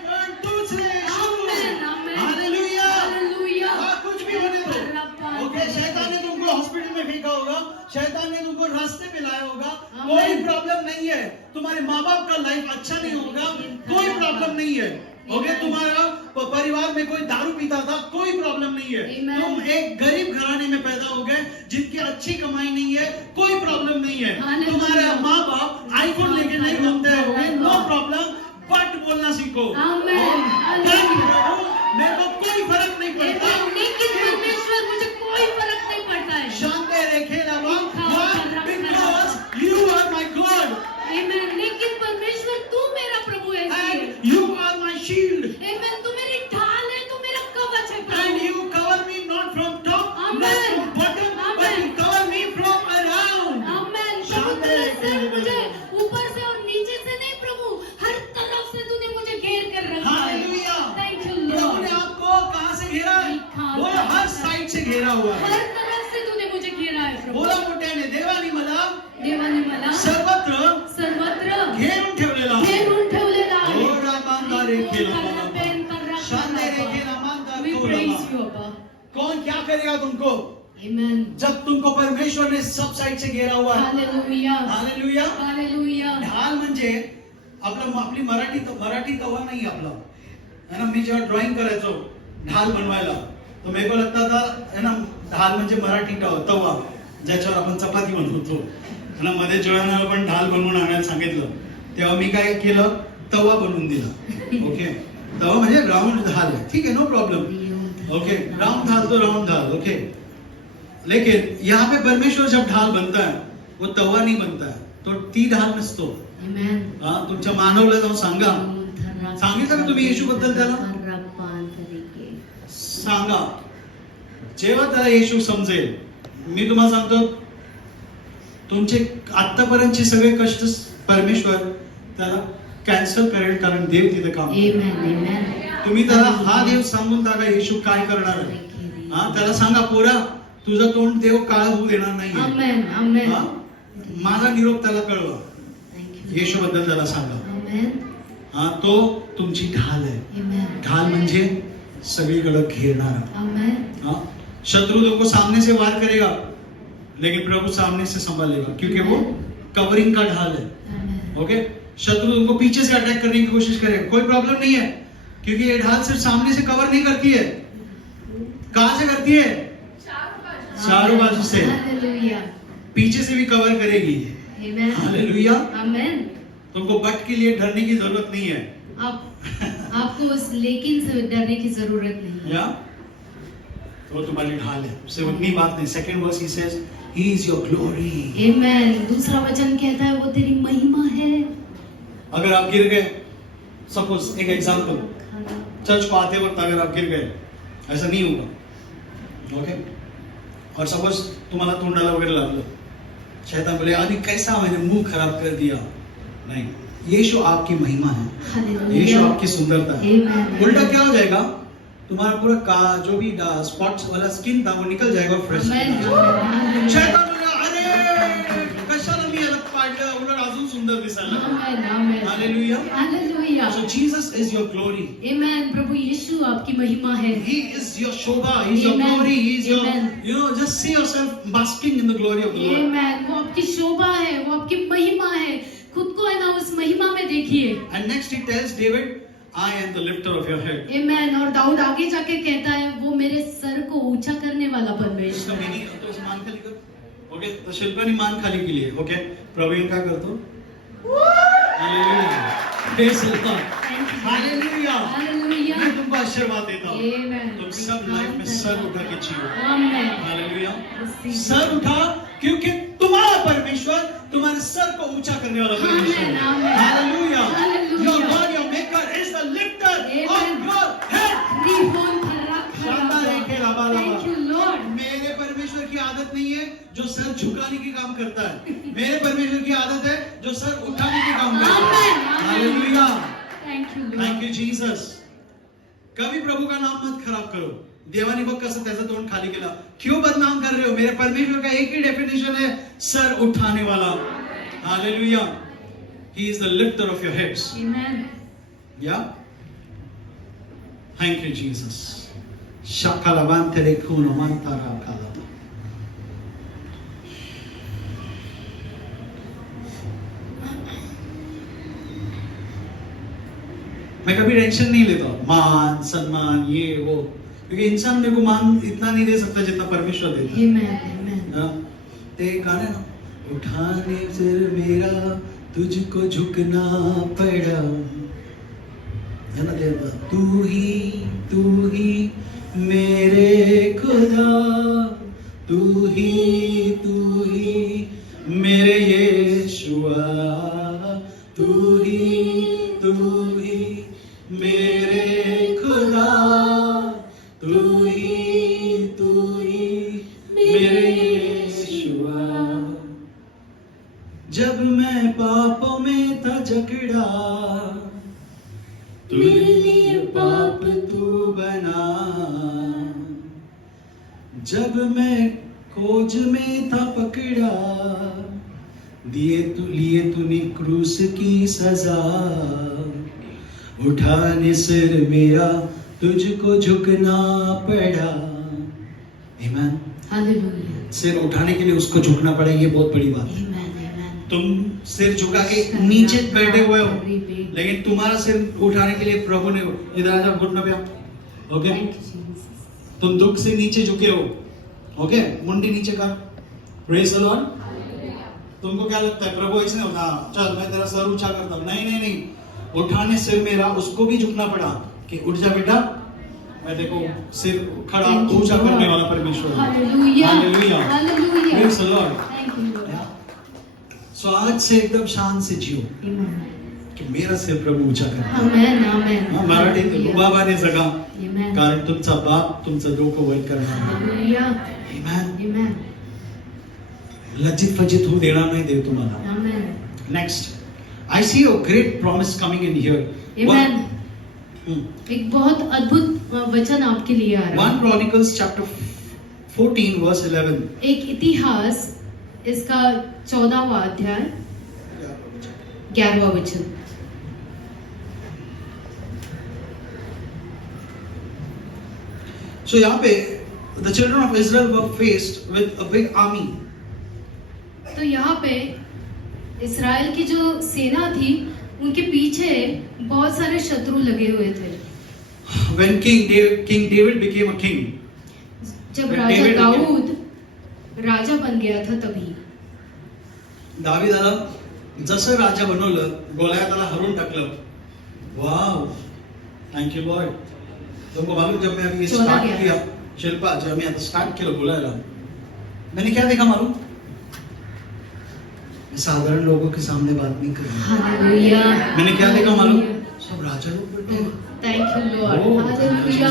पण तूच रे येशू. आमेन, आमेन. हालेलुया. हालेलुया। हाँ, कुछ भी होने दो. ओके, शैतान ने तुमको हॉस्पिटल में फेंका होगा, शैतान ने तुमको रास्ते पे लाया होगा, कोई प्रॉब्लम नहीं है. तुम्हारे माँ बाप का लाइफ अच्छा नहीं होगा, कोई प्रॉब्लम नहीं है. ओके, तुम्हारा परिवार में कोई दारू पीता था, कोई प्रॉब्लम नहीं है. Amen. तुम एक गरीब घराने में पैदा हो गए जिनकी अच्छी कमाई नहीं है, कोई प्रॉब्लम नहीं है. Hallelujah. तुम्हारे माँ बाप आईफोन लेके नहीं घूमते होंगे, नो प्रॉब्लम. बट बोलना सीखो. आमेन, बट हालेलुया। प्रभु, मेरे को कोई फर्क नहीं पड़ता. आमेन। लेकिन परमेश्वर मुझे कोई फर्क नहीं पड़ता है। शांति रखे लवा, because you are my God आमेन। लेकिन परमेश्वर तू मेरा प्रभु है। and you are my shield आमेन। तू मेरी ढाल है, तू मेरा कवच है and Prabhu. you cover me not from top, not Amen. from bottom, but Amen. you cover me from around. आमेन। प्रभु शांति तूने रखे सिर्फ लवा. मुझे ऊपर से और नीचे से नहीं प्रभु, हर तरफ से तूने मुझे घेर कर रखा है। Hallelujah. Thank you, Prabhu Lord. ने आपको कहाँ से घेरा है? वो हर साइड से घेरा हुआ है. हर तरफ से तूने मुझे घेरा है प्रभु। बोला मोठ्याने, देवानी मला देवाने मला सर्वत्र सर्वत्र घेरून ठेवलेला आहे. घेरून ठेवलेला आहे। ओ रामांदा रेखेला ओ, मला. पेन कर रखा शांति है, रखे Abba. रामांदा We को praise लगा. you, Abba. कौन क्या करेगा तुमको Amen. जब तुमको परमेश्वर ने सब साइड से घेरा हुआ है. Hallelujah. हालेलुया. Hallelujah. ढाल म्हणजे आपली मराठी तवा नाही आपला, है ना. मी जेव्हा ड्रॉइंग करायचो ढाल बनवायला, तो मेरे को लगता था, है ना, ढाल म्हणजे मराठी तवा ज्याच्यावर आपण चपाती बनवतो, है ना. मध्ये जेवणाला पण ढाल बनवून आणायला सांगितलं, तेव्हा मी काय केलं, तवा बनवून दिला. ओके, तवा म्हणजे राउंड ढाल है, ठीक है, नो प्रॉब्लम, ओके, राउंड ढाल तो राउंड ढाल, ओके। लेकिन यहाँ पे परमेश्वर जब ढाल बनता है वो तवा नहीं बनता है, तो ती ढाल नसतो। हाँ, तुमच्या मानवला जाऊन सांगा, सांगितलं का तुम्ही येशू बद्दल त्याला? सांगा, जेव्हा त्याला येशू समजेल, मी तुम्हाला सांगतो तुमचे आतापर्यंतचे सगळे कष्ट परमेश्वर त्याला कॅन्सल करेल, कारण देव तिथे काम करतो। तुम्ही त्याला हा देव सांगून टाका येशू काय करणार आहे, हा त्याला सांगा पोरा तुझं तोंड देव काळ होऊ देणार नाहीये, माझा निरोप त्याला कळवा, येशू बद्दल त्याला सांगा, हा तो तुमची ढाल आहे। ढाल म्हणजे सगळीकडे घेरणारा, हाँ शत्रु तुमको सामने से वार करेगा लेकिन प्रभु सामने से संभालेगा, क्योंकि वो कवरिंग का ढाल है, ओके। शत्रु तुमको पीछे से अटैक करने की कोशिश करेगा, कोई प्रॉब्लम नहीं है, क्योंकि ये ढाल सिर्फ सामने से कवर नहीं करती है, कहां से करती है? चारों बाजू से, पीछे से भी कवर करेगी, हालेलुया, तुमको बट के लिए डरने की जरूरत नहीं है, आपको उस लेकिन से डरने की जरूरत नहीं है, वो तुम्हारी ढाल है, उससे उतनी बात नहीं। Second verse he says he is your glory, amen. दूसरा वचन कहता है वो तेरी महिमा है। अगर आप गिर गए, सपोज एक एग्जांपल, चर्च को आते वक्त अगर आप गिर गए, ऐसा नहीं होगा, ओके, और सपोज तुम्हारा तोंडाला वगैरह लागलं, शैतान बोले अभी कैसा मैंने मुंह खराब कर दिया, नहीं, यीशु आपकी महिमा है, यीशु आपकी सुंदरता है। उल्टा क्या हो जाएगा, तुम्हारा पूरा का जो भी स्पॉट्स वाला स्किन था वो निकल जाएगा, फ्रेश। शैतान बोलेगा अरे कशाला मी याला पाडलं, उलट अजून सुंदर दिसायला लागला, hallelujah, hallelujah. So Jesus is your glory, amen. प्रभु यीशु आपकी महिमा है, ही इज योर शोभा, he is your glory, he is your, you know, just see yourself basking in the glory of the Lord, amen. वो आपकी शोभा है, वो आपकी महिमा है, खुद को है ना उस महिमा में देखिए। And next he tells David I am the lifter of your head. Amen. और दाऊद आगे जाके कहता है वो मेरे सर को ऊंचा करने वाला परमेश्वर है। तो उस मान खाली कर, ओके, तो शिल्पानी मान खाली के लिए, ओके, प्रवीण क्या करतो? Hallelujah, praise the Lord, hallelujah, hallelujah. मैं तुमको आशीर्वाद देता हूँ, तुम सब लाइफ में सर उठा के जियो, आमेन, हालेलुया। सर उठा, क्योंकि तुम्हारा परमेश्वर तुम्हारे सर को ऊंचा करने वाला परमेश्वर है, hallelujah. Your God, your Maker is the lifter of your head. शानदार है के लाबा लाबा। Thank you Lord. मेरे परमेश्वर की आदत नहीं है जो सर झुकाने की काम करता है, मेरे परमेश्वर की आदत है जो सर उठाने की काम करता है, hallelujah. Thank you Lord. Thank you Jesus. कभी प्रभु का नाम मत खराब करो, देवाने बघ कसं त्याचं तोंड खाली केला, क्यों बदनाम कर रहे हो? मेरे परमेश्वर का एक ही डेफिनेशन है, सर उठाने वाला, hallelujah. He is the lifter of your heads. Amen. Yeah. Thank you, Jesus. Shakalaban terekuno mantara kalaba. मैं कभी टेंशन नहीं लेता, मान सम्मान ये वो, क्योंकि इंसान मेरे को मान इतना नहीं दे सकता जितना परमेश्वर देता है। Amen. Amen. ते गाने ना, उठाने सिर मेरा तुझको झुकना पड़ा, है ना देवा, तू ही मेरे खुदा, तू ही मेरे यीशुआ, तू ही मेरे खुदा, तू ही मेरे यीशुआ। जब मैं पापों में था जकड़ा, मेरे लिए पाप तू बना, जब मैं खोज में था पकड़ा, लिए तूने क्रूस की सजा, उठाने सिर मेरा तुझको झुकना पड़ा, आमीन, हालेलुया। सिर उठाने के लिए उसको झुकना पड़ा, ये बहुत बड़ी बात है। तुम सिर झुका के नीचे बैठे हुए हो, लेकिन तुम्हारा सिर उठाने के लिए प्रभु ने, इधर आ जाओ घुटना पे, ओके, तुम दुख से नीचे झुके हो, ओके, मुंडी नीचे कर, प्रेज द लॉर्ड। तुमको क्या लगता है प्रभु इसने होता, चल मैं तेरा सर ऊंचा करता हूं, नहीं, उठाने सिर मेरा उसको भी झुकना पड़ा, कि उठ जा बेटा, मैं देखो सिर खड़ा ऊंचा करने वाला परमेश्वर हूं। Hallelujah hallelujah. Hallelujah Praise the Lord. Thank you Lord so आज से एकदम शान से जियो की मेरा सिर प्रभू ऊंचा कर. आमेन आमेन मराठीत रुबाबाने जगा, आमेन कारण तुमचा बाप तुमचं डोकं वर करणार. Hallelujah Amen. आमेन लज्जित फजित होऊ देणार नाही देव तुम्हाला. Amen next, I see a great promise coming in here. Amen एक बहुत अद्भुत वचन आपके लिए आ रहा 1 है. Chronicles chapter 14 verse 11. एक इतिहास इसका 14वां अध्याय 11वां वचन. So यहाँ पे the children of Israel were faced with a big army. तो यहाँ पे इस्राएल की जो सेना थी उनके पीछे बहुत सारे शत्रु लगे हुए थे. When King David became a king, जब When राजा David दाऊद राजा बन गया था तभी दाविदाला जसं राजा बनवलं, गोलियाताला हरून टाकलं. वाव, थैंक यू लॉर्ड. तुमको मालूम जब मैं अभी ये चौदह स्टार्ट गया. किया, शिल्पा जब मैं स्टार्ट किया गोलियाला, मैंने क्या देखा मालूम? मैं साधारण लोगों के सामने बात नहीं कर रहा. हालेलुया. मैंने क्या देखा मालूम? सब राजा लोग बैठे हैं. Thank you Lord. Oh, hallelujah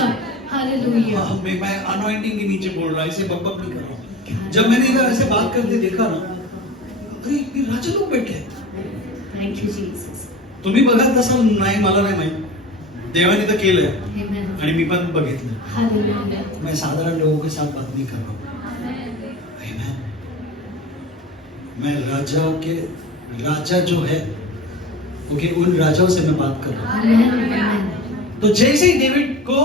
hallelujah. मैं अनॉइंटिंग के नीचे बोल रहा, ऐसे बकबक नहीं कर रहा. जब मैंने इधर ऐसे बात करते देखा ना, अरे ये राजा लोग बैठे हैं. Thank you Jesus. तुम्ही बघत असाल, नाही मला नाही माहित, देवाने तर केलंय आमेन. आणि मी पण बघितलं. हालेलुया. मैं साधारण लोगों के साथ बात नहीं कर रहा हूँ. Amen. मैं राजा जो है, ओके, उन राजाओं से मैं बात कर रहा हूँ. आमेन आमेन. तो जैसे ही डेव्हिड को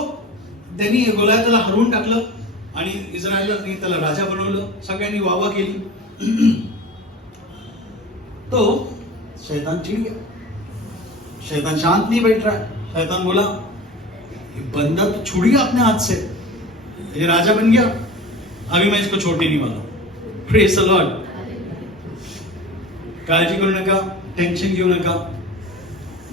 त्यांनी गोलियाताला हरवून टाकलं आणि इस्रायलांनी त्याला राजा बनवलं, सगळ्यांनी वावा केली, तो शैतान चिढ़ गया. शैतान शांत नहीं बैठ रहा है. शैतान बोला, ये बंदा तो छुड़िए अपने हाथ से, ये राजा बन गया, अभी मैं इसको छोड़ने नहीं वाला. Praise the Lord. काळजी करू नका, टेंशन घेऊ नका.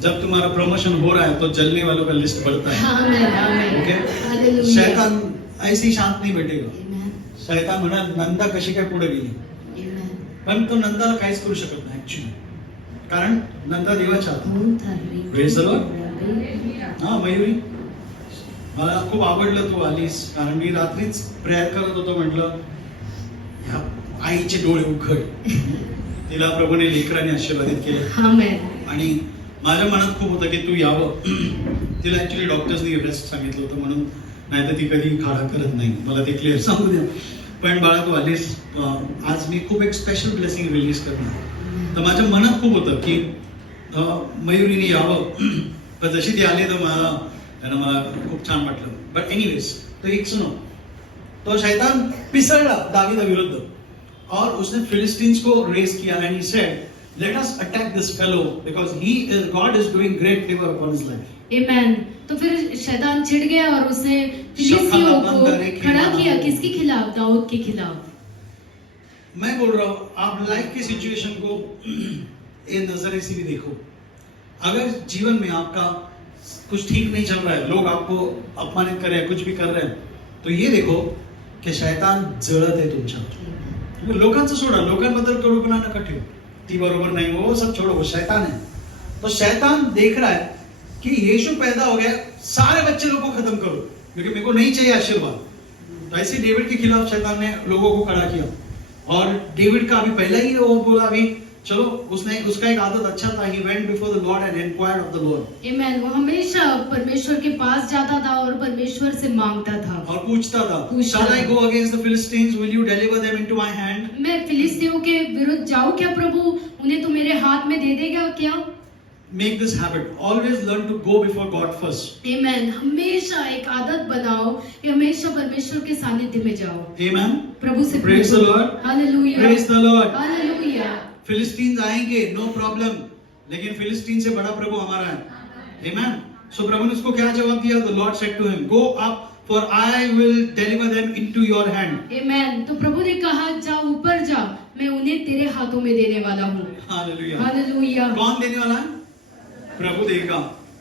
जब तुम्हारा प्रमोशन हो रहा है तो जलने वालों का लिस्ट बढ़ता है. Amen amen. ओके. हालेलुया. शैतान ऐसी शांत नहीं बैठेगा. आमेन शैतान म्हणाल नंदा कशी काय पुढे गेली, आमेन. पण तो नंदाला काहीच करू शकत नाही ऍक्च्युली, कारण नंदा देवाच्या हातात. खून थाली. Praise the Lord. हा मयुरी, मला खूप आवडलं तू आलीस, कारण मी रात्रीच प्रेयर करत होतो, म्हटलं ह्या आईचे डोळे उघड. तिला प्रभूने लेकराने आशीर्वादित केले आमेन. आणि माझ्या मनात खूप होतं की तू यावं. तिला ऍक्च्युली डॉक्टर्सनी रेस्ट सांगितलं होतं म्हणून, नाही तर ती कधी खाडा करत नाही, मला ते क्लिअर सांगू द्या. पण बाळा तू आलीस, आज मी खूप एक स्पेशल ब्लेसिंग रिलीज करणार. तर माझ्या मनात खूप होतं की मयुरीने यावं, पण जशी ती आली तर मला खूप छान वाटलं. बट एनिवेज, तो एक सुनो, तो शैतान पिसळला दावीदा विरुद्ध और उसने फिलिस्तीन्स को रेस किया and he said, let us attack this fellow because God is doing great favor upon his life. आमेन. तो फिर शैतान छिड़ गया और उसने फिलिस्तियों को खड़ा किया. किसके खिलाफ? दाऊद के खिलाफ. मैं बोल रहा हूँ, आप लाइफ की सिचुएशन को एक नजरे से भी देखो. अगर जीवन में आपका कुछ ठीक नहीं चल रहा है, लोग आपको अपमानित कर रहे हैं, कुछ भी कर रहे हैं, तो ये देखो कि शैतान जळत आहे तुमच्यावर. लोकांचं सोडा, लोकांबद्दल कडूपणा नका ठेवू, ती बरोबर नहीं, वो सब छोड़ो, वो शैतान है. तो शैतान देख रहा है कि यीशु पैदा हो गया, सारे बच्चे लोग को खत्म करो क्योंकि मेरे को नहीं चाहिए आशीर्वाद. तो ऐसे डेविड के खिलाफ शैतान ने लोगों को खड़ा किया. और डेविड का अभी पहले ही वो बोला, अभी चलो, उसका एक आदत अच्छा था, he went before the Lord and inquired of the Lord. आमेन. वो हमेशा परमेश्वर के पास जाता था और परमेश्वर से मांगता था और पूछता था, shall I go against the Philistines? Will you deliver them into my hand? मैं फिलिस्तियों के विरुद्ध जाऊं क्या प्रभु? उन्हें तो मेरे हाथ में दे देगा क्या? Make this habit. Always learn to go before God first. आमेन. हमेशा एक आदत बनाओ कि हमेशा परमेश्वर के सानिध्य में जाओ. Amen. प्रभु से Praise the Lord. Hallelujah. Praise the Lord. Hallelujah. फिलिस्तीन आएंगे, नो प्रॉब्लम, लेकिन फिलिस्तीन से बड़ा प्रभु हमारा है. Amen. So प्रभु ने उसको क्या जवाब दिया? The Lord said to him, go up, for I will deliver them into your hand. आमेन. तो प्रभु ने कहा, जा ऊपर जा, मैं उन्हें तेरे हाथों में देने वाला हूँ. Hallelujah. हालेलुया. कौन देने वाला है? प्रभु देगा.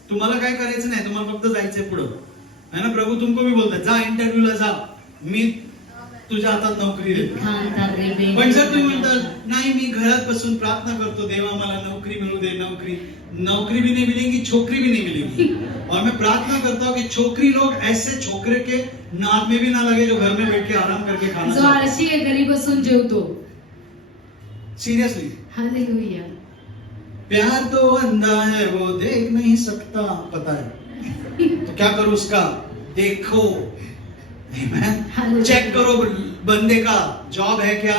तुम्हाला काय करायचं नाही, तुम्हाला फक्त जायचंय पुढं, है ना. प्रभू तुमको भी बोलतात जा इंटरव्ह्यूला जा, मी तुझ्या हातात नोकरी देतो. पण जर तुम्ही म्हणतात नाही मी घरात बसून प्रार्थना करतो, देवा मला नौकरी मिळू दे, नौकरी भी नहीं मिलेगी, छोकरी भी नहीं मिलेगी. और मैं प्रार्थना करता हूँ कि छोकरी लोग ऐसे छोकरे के नाम में भी ना लगे जो घर में बैठ के आराम करके खाना जो आळशी आहे घरी बसून जेवतो. सीरियसली. हालेलुया. प्यार तो अंधा है वो देख नहीं सकता, पता है, तो क्या करो उसका, देखो. चेक करो बंदे का जॉब है क्या,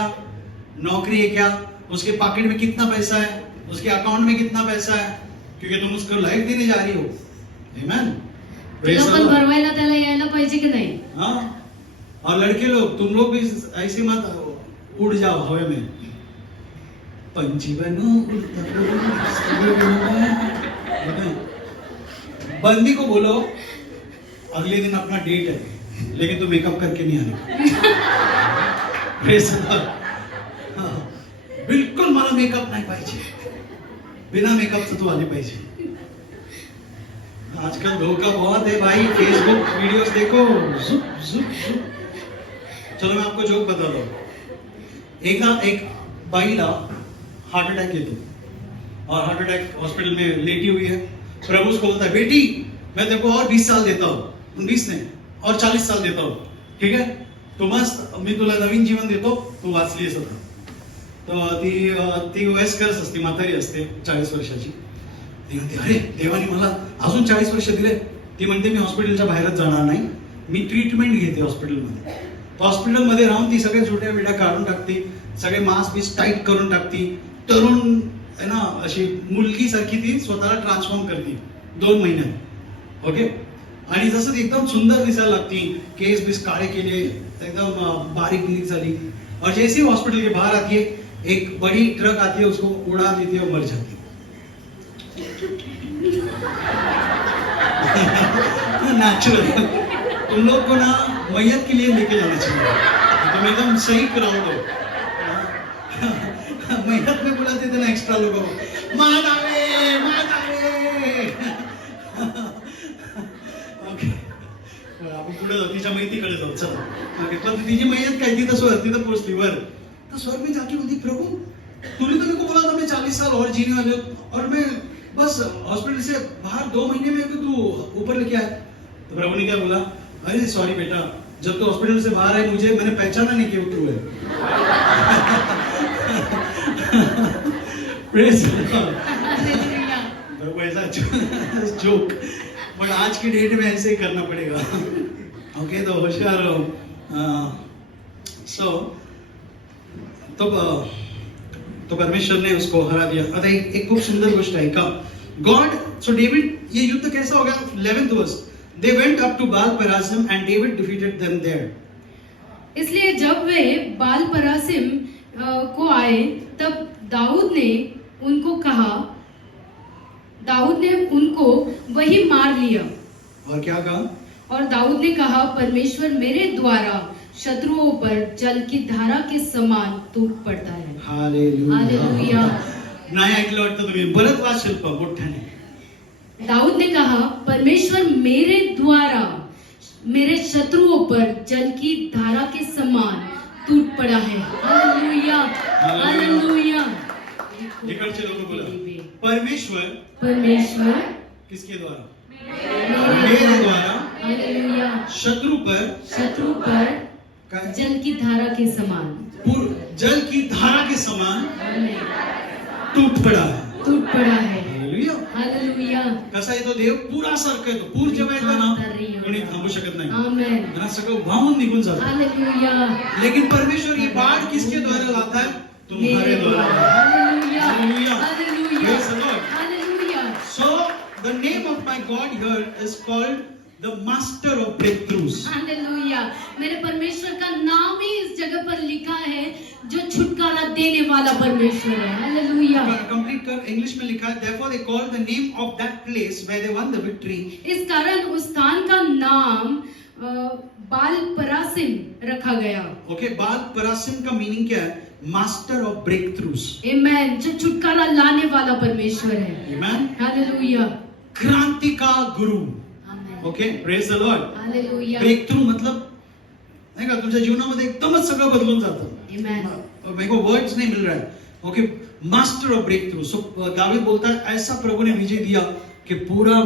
नौकरी है क्या, उसके पॉकेट में कितना पैसा है, उसके अकाउंट में कितना पैसा है, क्योंकि तुम उसको लाइफ देने जा रही हो. आमेन. तुला पण भरवायला त्याला यायला पाहिजे की नाही. हाँ. और लड़के लोग, तुम लोग भी ऐसे मत उड़ जाओ हवा में, पंछी बनो. बंदी को बोलो अगले दिन अपना डेट है, लेकिन तू मेकअप करके नहीं आने. बिल्कुल मला मेकअप नाही पाहिजे, बिना मेकअपचं तू आली पाहिजे. आजकल धोखा बहुत है भाई, फेसबुक वीडियोस देखो, जुप जुप जुप. चलो मैं आपको जोक बताता हूँ. एक बाईला हार्ट अटैक येतो और हार्ट अटैक हॉस्पिटल में लेटी हुई है. प्रभु उसको बोलता है बेटी मैं तेरे को और 20 साल देता हूँ, 20 नहीं और 40 साल देता हूँ, ठीक है, तो मस्त मी तुला नवीन जीवन देतो, तू वाचली असं. तर ती वयस्करच असते, म्हातारी असते 40 वर्षाची. ती म्हणते अरे देवाने मला अजून 40 वर्ष दिले. ती म्हणते मी हॉस्पिटलच्या बाहेरच जाणार नाही, मी ट्रीटमेंट घेते हॉस्पिटलमध्ये. हॉस्पिटलमध्ये राहून ती सगळे छोट्या बिड्या काढून टाकते, सगळे मांस पीस टाईट करून टाकते, तरुण आहे ना अशी मुलगी सारखी ती स्वतःला ट्रान्सफॉर्म करते 2 महिन्यात. ओके. आणि जसं ती एकदम सुंदर दिसायला लागती, केस बीस काळे केले, एकदम बारीक बिरीक झाली. और जैसे ही हॉस्पिटल के बाहर आती है, एक बड़ी ट्रक आती है, उसको उड़ा देती है और मर जाती है. नेचुरल. तुम लोग को ना मैयत के लिए लेके जाना चाहिए, तुम एकदम सही क्राउड हो. मैयत में बुलाते थे ना एक्स्ट्रा लोगों को, मान आवे मान आवे. ओके. आपण पुढे जाऊ, तिच्या मैतीकडे जाऊ. चला. पण तिची मैयत काय तिथं पोहोचली वर. तो स्वर्ग में जाके बोलती प्रभु तूने तो मेरे को बोला था मैं 40 साल और जीने वाले हूँ, और मैं बस हॉस्पिटल से बाहर 2 महीने में तू ऊपर लेके आया. तो प्रभु ने क्या बोला, अरे सॉरी बेटा, जब तो हॉस्पिटल से बाहर आई मुझे मैंने पहचाना नहीं कि तू है. प्रभु ऐसा जोक, बट आज की डेट में ऐसे ही करना पड़ेगा. ओके. तो होशियार रहो. सो तो परमेश्वर ने उसको हरा दिया. आता एक खूप सुंदर गोष्ट आहे का, गॉड. सो डेविड, ये युद्ध कैसा हो गया, 11th verse, they went up to Baal Perazim and David defeated them there. इसलिए जब वे बाल परासिम को आए तब दाऊद ने उनको वही मार लिया. और क्या कहा, और दाऊद ने कहा परमेश्वर मेरे द्वारा शत्रुओं पर जल की धारा के समान टूट पड़ता है. हालेलुया. नाही ऐकलं वाटतं तुम्ही, बरंच वाचेल पण मोठ्याने. दाऊद ने कहा परमेश्वर मेरे द्वारा मेरे शत्रुओं पर जल की धारा के समान टूट पड़ा है. हालेलुया. हालेलुया. इकडचे लोक बोला, परमेश्वर किसके द्वारा, मेरे द्वारा हालेलुया शत्रु पर जल की धारा के समान, जल की धारा के समान टूट पड़ा है. हालेलुया. कसा येतो देव, पूर सारखं येतो. पूर जेव्हा येतो ना कोणी थांबू शकत नाही, सगळं वाहून निघून जातं. हालेलुया. लेकिन परमेश्वर ये बाढ़ किसके द्वारा लाता है, तुम्हारे द्वारा. Hallelujah. So the name of my God here is called the Master of Breakthroughs. Hallelujah. मेरे परमेश्वर का नाम ही इस जगह पर लिखा है जो छुटकारा देने वाला परमेश्वर है. हालेलुया. कंप्लीट कर, इंग्लिश में लिखा है, therefore they called the name of that place where they won the victory. इस कारण उस स्थान का नाम बाल परासिम रखा गया. ओके. बाल परासिम का मीनिंग क्या है, master of breakthroughs. Amen. जो छुटकारा लाने वाला परमेश्वर है. आमेन. हालेलुया. क्रांति का गुरु. Amen. Okay, praise the Lord. Hallelujah. Breakthrough मतलब नाही का तुमच्या जीवनामध्ये एकदमच सगळं बदलून जातं. Amen. मेरे को वर्ड्स नहीं मिल रहा है. Okay, master of breakthrough. So दावीद बोलता है ऐसा प्रभु ने विजय दिया कि पूरा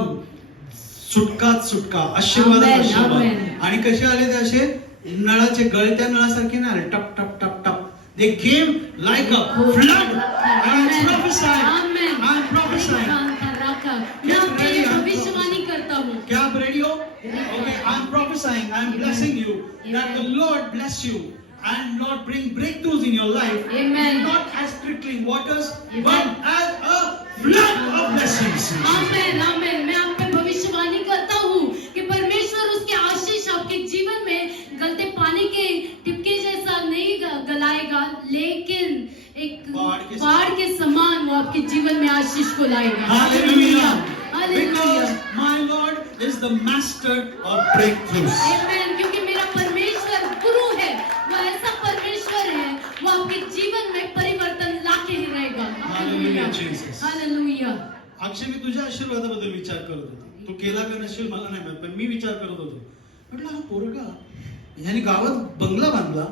सुटका आशीर्वाद Amen, आशीर्वाद. amen. आणि कसे आले ते असे नळाचे गळत्या नळासारखे नाही आले, टप टप टप टप. They came like a flood. I'm prophesying. Amen. I'm prophesying. मैं आपके लिए भविष्यवाणी करता हूँ. क्या आप रेडी हो? Okay, I'm prophesying. I'm blessing you that the Lord bless you and Lord bring breakthroughs in your life. Amen. Not as trickling waters, but as a flood of blessings. आमेन, आमेन. मैं आप पे भविष्यवाणी करता हूँ कि परमेश्वर उसके आशीष आपके जीवन में गलते पानी के टिपके जैसा नहीं गलाएगा, लेकिन एक बाढ़ के समान वो आपके जीवन में आशीष को लाएगा. Hallelujah. Hallelujah. Because my Lord is the master of breakthroughs. Amen. क्योंकि मेरा परमेश्वर गुरु है, वो ऐसा परमेश्वर है, वो आपके जीवन में परिवर्तन लाके ही रहेगा. Hallelujah, Jesus. Hallelujah. अक्षय, मी तुझ्या आशीर्वादाबद्दल विचार करत होतो. तू केला का नसेल मला नाही माहित, पण मी विचार करत होतो. म्हटलं हा पोरगा याने गावात बंगला बांधला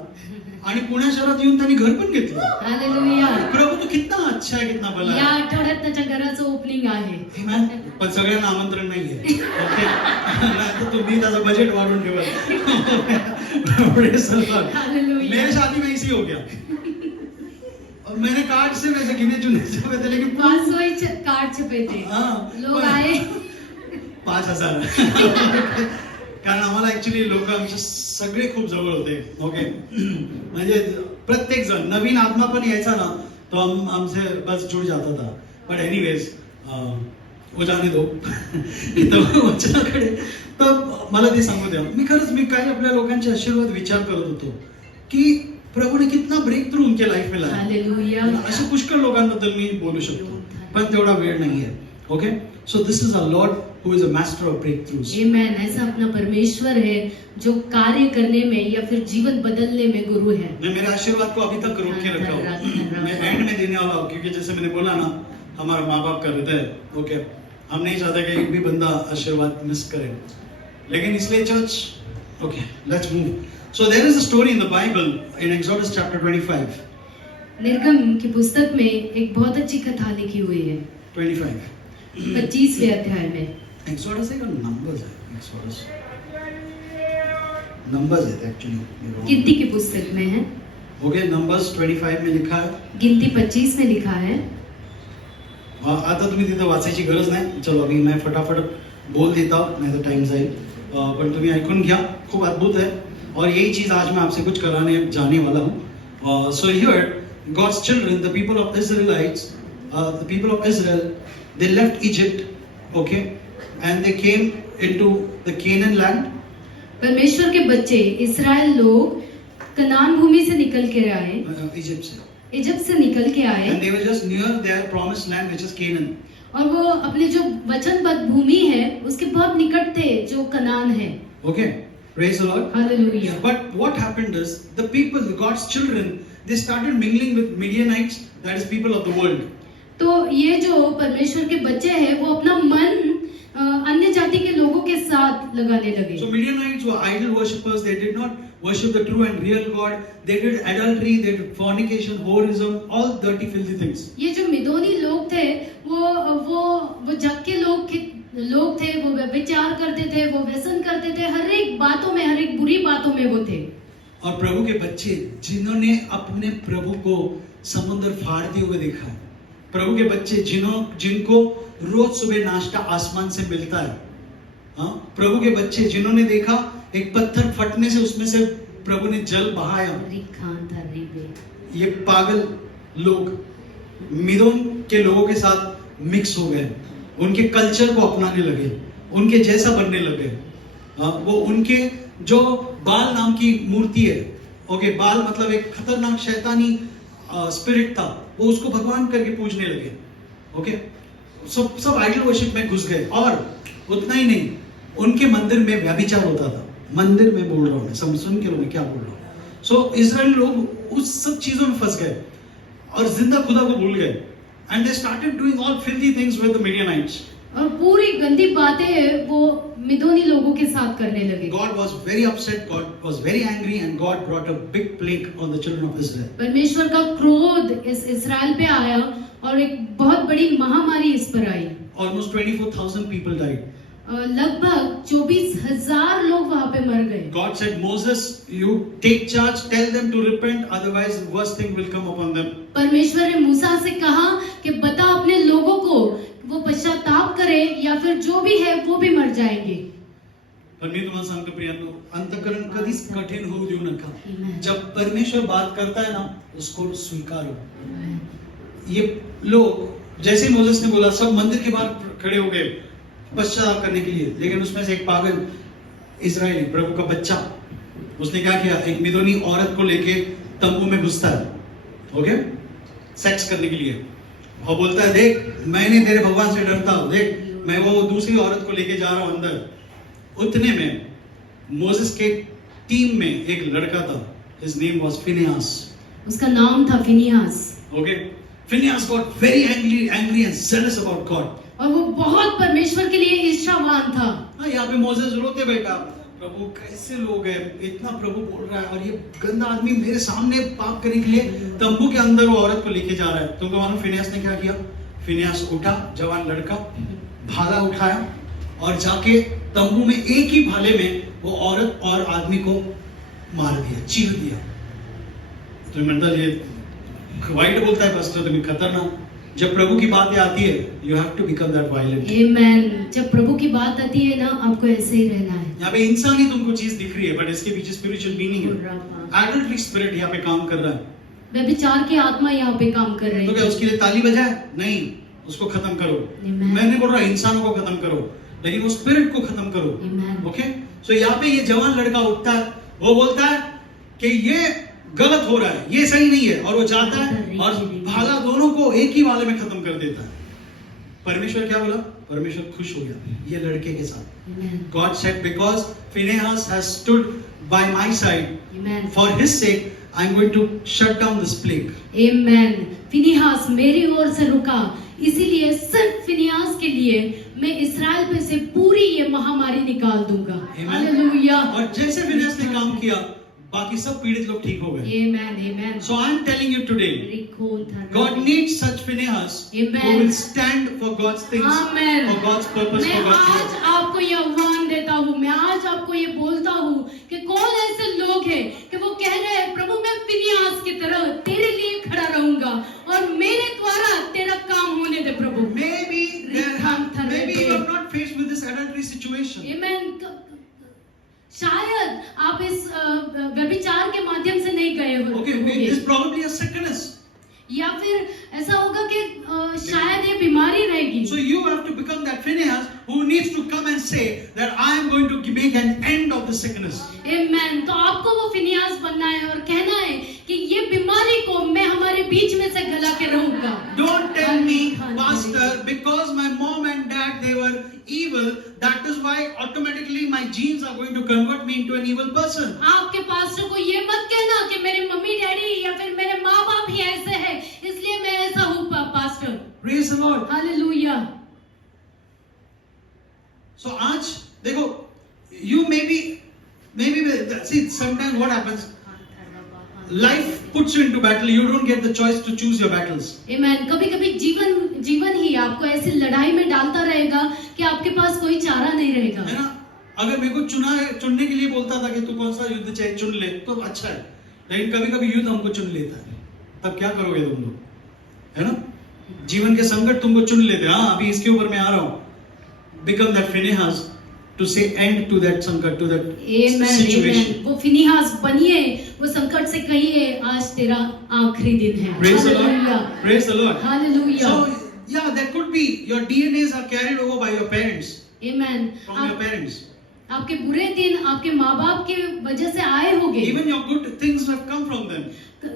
आणि पुण्या शहरात येऊन त्यांनी घर पण घेतलं. Hallelujah. प्रभू तू कितना अच्छा है, कितना भला या है. आठवड्यात त्याच्या घराचं ओपनिंग आहे. Amen. पण सगळ्यांना आमंत्रण नाहीये. ओके, नाहीतर तुम्ही त्याचं बजेट वाढवून ठेवा. Praise the Lord. Hallelujah. मेरे शादी में इसी हो गया. और मैंने कार्ड से वैसे गिने चुने छपे थे, लेकिन 500 कार्ड छपे थे. हाँ, लोग आए. 5,000. कारण आम्हाला ऍक्च्युली लोक आमचे सगळे खूप जवळ होते. ओके, म्हणजे प्रत्येक जण नवीन आत्मा पण यायचा ना तो हमसे बस जुड़ जाता था. बट एनीवेज वो जाने दो. इथं वचनाकडे तर मला ते सांगू द्या. मी काही आपल्या लोकांचे आशीर्वाद विचार करत होतो की प्रभूने कितना ब्रेक थ्रू उनके लाईफ में लाया. हालेलुया. अशा पुष्कळ लोकांबद्दल मी बोलू शकतो, पण तेवढा वेळ नाहीये. Okay, so this is a Lord who is a master of breakthroughs. Amen. ऐसा अपना परमेश्वर है जो कार्य करने में या फिर जीवन बदलने में गुरु है. मैं मेरे आशीर्वाद को अभी तक रोक के रखा हूँ. मैं एंड में देने वाला हूँ, क्योंकि जैसे मैंने बोला ना हमारा माँ बाप कर देते हैं. ओके, हम नहीं चाहते कि एक भी बंदा आशीर्वाद मिस करे, लेकिन इसलिए church. Okay, let's move. So there is a story in the Bible in Exodus chapter 25. निर्गम की पुस्तक में एक बहुत अच्छी कथा लिखी हुई है. 25. 25वें अध्याय में. एक्सोडस है या नंबर्स है? एक्सोडस नंबर्स है एक्चुअली. गिनती की पुस्तक में है. ओके, नंबर्स 25 में लिखा है. गिनती 25 में लिखा है. आता तुम्ही तिथं वाचायची गरज नाही. चलो अभी मैं फटाफट बोल देता हूँ, नहीं तो टाइम जाएगा. पण तुम्ही ऐकून घ्या, खूप अद्भुत है. और यही चीज आज मैं आपसे कुछ कराने जाने वाला हूँ. So here God's children, the people of Israelites, the people of Israel, they left Egypt, okay, and they came into the Canaan land. परमेश्वर के बच्चे इस्राएल लोग कनान भूमि से निकल के आए. इजिप्ट से. इजिप्ट से निकल के आए. And they were just near their promised land, which is Canaan. और वो अपने जो वचनबद्ध भूमि है उसके बहुत निकट थे, जो कनान है. Okay, praise the Lord. Hallelujah. But what happened is the people, God's children, they started mingling with Midianites, that is people of the world. तो ये जो परमेश्वर के बच्चे हैं वो अपना मन अन्य जाति के लोगों के साथ लगाने लगे. So Midianites were idol worshippers. They did not worship the true and real God. They did adultery, they did fornication, whoreism, all dirty, filthy things. ये जो मिदोनी लोग थे वो जग के लोग थे. वो व्यभिचार करते थे, वो व्यसन करते थे, हर एक बातों में, हर एक बुरी बातों में वो थे. और प्रभु के बच्चे जिन्होंने अपने प्रभु को समुद्र फाड़ते हुए देखा है. प्रभु के बच्चे जिनको रोज सुबह नाश्ता आसमान से मिलता है. हाँ, प्रभु के बच्चे जिन्होंने देखा एक पत्थर फटने से उसमें से प्रभु ने जल बहाया. ये पागल लोग मिदोन के लोगों के साथ मिक्स हो गए, उनके कल्चर को अपनाने लगे, उनके जैसा बनने लगे. वो उनके जो बाल नाम की मूर्ति है. ओके, बाल मतलब एक खतरनाक शैतानी स्पिरिट था, वो उसको भगवान करके पूजने लगे. ओके, सब आइडल वर्शिप में घुस गए. और उतना ही नहीं, उनके मंदिर में व्यभिचार होता था. मंदिर में बोल रहा हूँ मैं, सुन के लोग क्या बोल रहा हूँ. सो इजराइल लोग उस सब चीजों में फंस गए और जिंदा खुदा को भूल गए. And they started doing all filthy things with the Midianites. और पूरी गंदी बातें वो मिदोनी लोगों के साथ करने लगे। God was very upset, God was very angry, and God brought a big plague on the children of Israel. परमेश्वर का क्रोध इस इस्राएल पे आया और एक बहुत बड़ी महामारी इस पर आई। Almost 24,000 people died. लगभग 24,000 लोग वहां पे मर गए। God said, Moses, you take charge, tell them to repent, otherwise worst thing will come upon them. परमेश्वर ने मूसा से कहा कि बता अपने लोगों को वो पश्चाताप करे या फिर जो भी है वो भी मर जाएंगे। पण मी तुम्हाला सांगतो प्रियांनो, अंतःकरण कधीच कठीण होऊ देऊ नका। जब परमेश्वर बात करता है ना, उसको स्वीकारो। ये लोग जैसे मोसेस ने बोला, सब मंदिर के बाहर खड़े हो गए पश्चाताप करने के लिए, लेकिन उसमें से एक पागल इजरायली प्रभु का बच्चा, उसने क्या किया, एक मिदोनी औरत को लेके तंबू में घुसता है, ओके, सेक्स करने के लिए, और बोलता है, देख मैंने तेरे भगवान से डरता हूं, देख मैं वो दूसरी औरत को लेके जा रहा हूं अंदर। उतने में मोसेस के टीम में एक लड़का था, his name was Phineas, उसका नाम था फिनिहास। okay, Phineas got very angry and zealous about God. और वो बहुत परमेश्वर के लिए ईर्ष्यावान था। हाँ, यहाँ पे मोसेस रोते बैठा, प्रभु कैसे लोग हैं, इतना प्रभु बोल रहा है और ये गंदा आदमी मेरे सामने पाप करने के लिए तंबू के अंदर वो औरत को लेके जा रहा है। तुमको मालूम फिनियास ने क्या किया? फिनियास उठा, जवान लड़का, भाला उठाया और जाके तंबू में एक ही भाले में वो औरत और आदमी को मार दिया, चीर दिया। तो मतलब ये वाइट बोलता है पास्टर, तुम्हें खतरनाक। जब प्रभु की बातें आती है, you have to become that violent. Amen. जब प्रभु की बात आती है ना, आपको ऐसे ही रहना है। यहाँ पे इंसानी तुमको चीज दिख रही है, बट इसके पीछे स्पिरिचुअल मीनिंग है। एडल्टरी स्पिरिट यहाँ पे काम कर रहा है, व्यभिचार की आत्मा यहाँ पे काम कर रही है। तो क्या उसके लिए ताली बजाए? नहीं, उसको खत्म करो। मैं नहीं बोल रहा इंसानों को खत्म करो, लेकिन वो स्पिरिट को खत्म करो। ओके, सो यहाँ पे ये जवान लड़का उठता है, वो बोलता है कि ये गलत हो रहा है, ये सही नहीं है, और वो जाता है और भाला दोनों को एक ही वाले में खत्म कर देता है। परमेश्वर क्या बोला? परमेश्वर खुश हो गया ये लड़के के साथ। God said, because Phinehas has stood by my side, for his sake I am going to shut down this plague. Amen. फिनिहास मेरी ओर से रुका, इसीलिए सिर्फ फिनिहास के लिए मैं इस्राएल पे से पूरी ये महामारी निकाल दूंगा। हालेलुया। और जैसे फिनिहास ने काम किया, बाकी सब पीड़ित लोग ठीक हो गए। Amen, amen. So I am telling you today, God needs such Phinehas who will stand for God's things, Amen. for God's purpose, for God's मैं आज आपको ये आह्वान देता हूँ, मैं आज आपको ये बोलता हूँ कि कौन ऐसे लोग हैं कि वो कह रहे हैं, प्रभु मैं फिनिहास की तरह तेरे लिए खड़ा रहूंगा और मेरे द्वारा तेरा काम होने दे प्रभु। Maybe you are not faced with this adultery situation. Amen. शायद आप इस व्यभिचार के माध्यम से नहीं गए हो। Okay, maybe this is probably a sickness. या फिर ऐसा होगा कि शायद ये बीमारी रहेगी। So you have to become that Phinehas who needs to come and say that I am going to make an end of the sickness. Amen. तो आपको वो फिनिहास बनना है और कहना है कि ये बीमारी को मैं हमारे बीच में से गला के रहूंगा। Don't tell me, pastor, because my mom and dad they were evil, that is why automatically my genes are going to convert me into an evil person. आपके पास्टर को ये मत कहना कि मेरे मम्मी डैडी या फिर मेरे माँ बाप ही ऐसे हैं, इसलिए मैं ऐसा हूँ pastor. Praise the Lord. Hallelujah. So आज देखो, you maybe see sometimes what happens, life puts you into battle, you don't get the choice to choose your battles. Amen. कभी-कभी जीवन ही आपको ऐसी लड़ाई में डालता रहेगा कि आपके पास कोई चारा नहीं रहेगा। है ना? अगर मेरे को चुनने के लिए बोलता था कि तू कौन सा युद्ध चाहे चुन ले, तो अच्छा है, लेकिन कभी-कभी युद्ध हमको चुन लेता है, तब क्या करोगे तुम लोग? है ना? जीवन के संकट तुमको चुन लेते हैं। हाँ, अभी इसके ऊपर मैं आ रहा हूँ। Become that Phinehas to say end to that संकट, to that situation. वो फिनिहास बनिए, वो संकट से कहिए आज तेरा आखिरी दिन है। Praise the Lord. Praise the Lord. Hallelujah. So yeah, that could be your DNAs are carried over by your parents. Amen. From your parents. आपके बुरे दिन आपके माँ बाप की वजह से आए होंगे। Even your good things have come from them.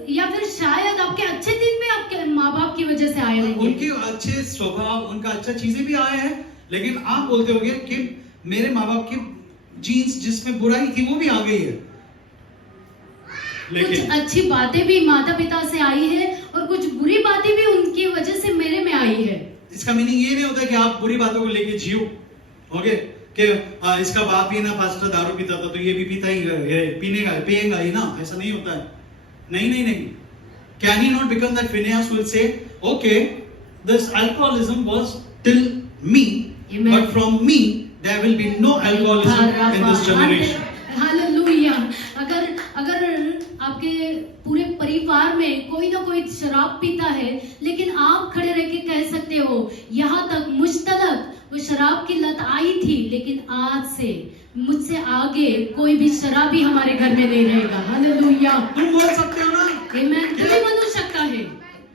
या फिर शायद आपके अच्छे दिन में आपके माँ बाप की वजह से आए होंगे। उनके अच्छे स्वभाव, उनका अच्छा चीजें भी आए हैं, लेकिन आप बोलते होगे कि मेरे माँ बाप की जीन्स जिसमें बुराई थी वो भी आ गई है। कुछ अच्छी बातें भी माता पिता से आई है और कुछ बुरी बातें भी उनकी वजह से मेरे में आई है। इसका मीनिंग ये नहीं होता कि आप बुरी बातों को लेके जियो, ओके, कि इसका बाप ही ना पास्टर दारू पीता था तो ये भी पीता ही पिएगा ही ना, ऐसा नहीं होता है। नहीं। Can he not become that Phineas will say, okay, this alcoholism was till me, Amen. but from me there will be no alcoholism in this generation. Hallelujah. अगर आपके पूरे परिवार में कोई ना कोई शराब पीता है, लेकिन आप खड़े रह के कह सकते हो, यहाँ तक मुझ तक वो शराब की लत आई थी, लेकिन आज से मुझसे आगे कोई भी शराबी हमारे घर में नहीं रहेगा। हालेलुया। तुम बोल सकते हो ना, आमेन। तुम्ही म्हणू शकता है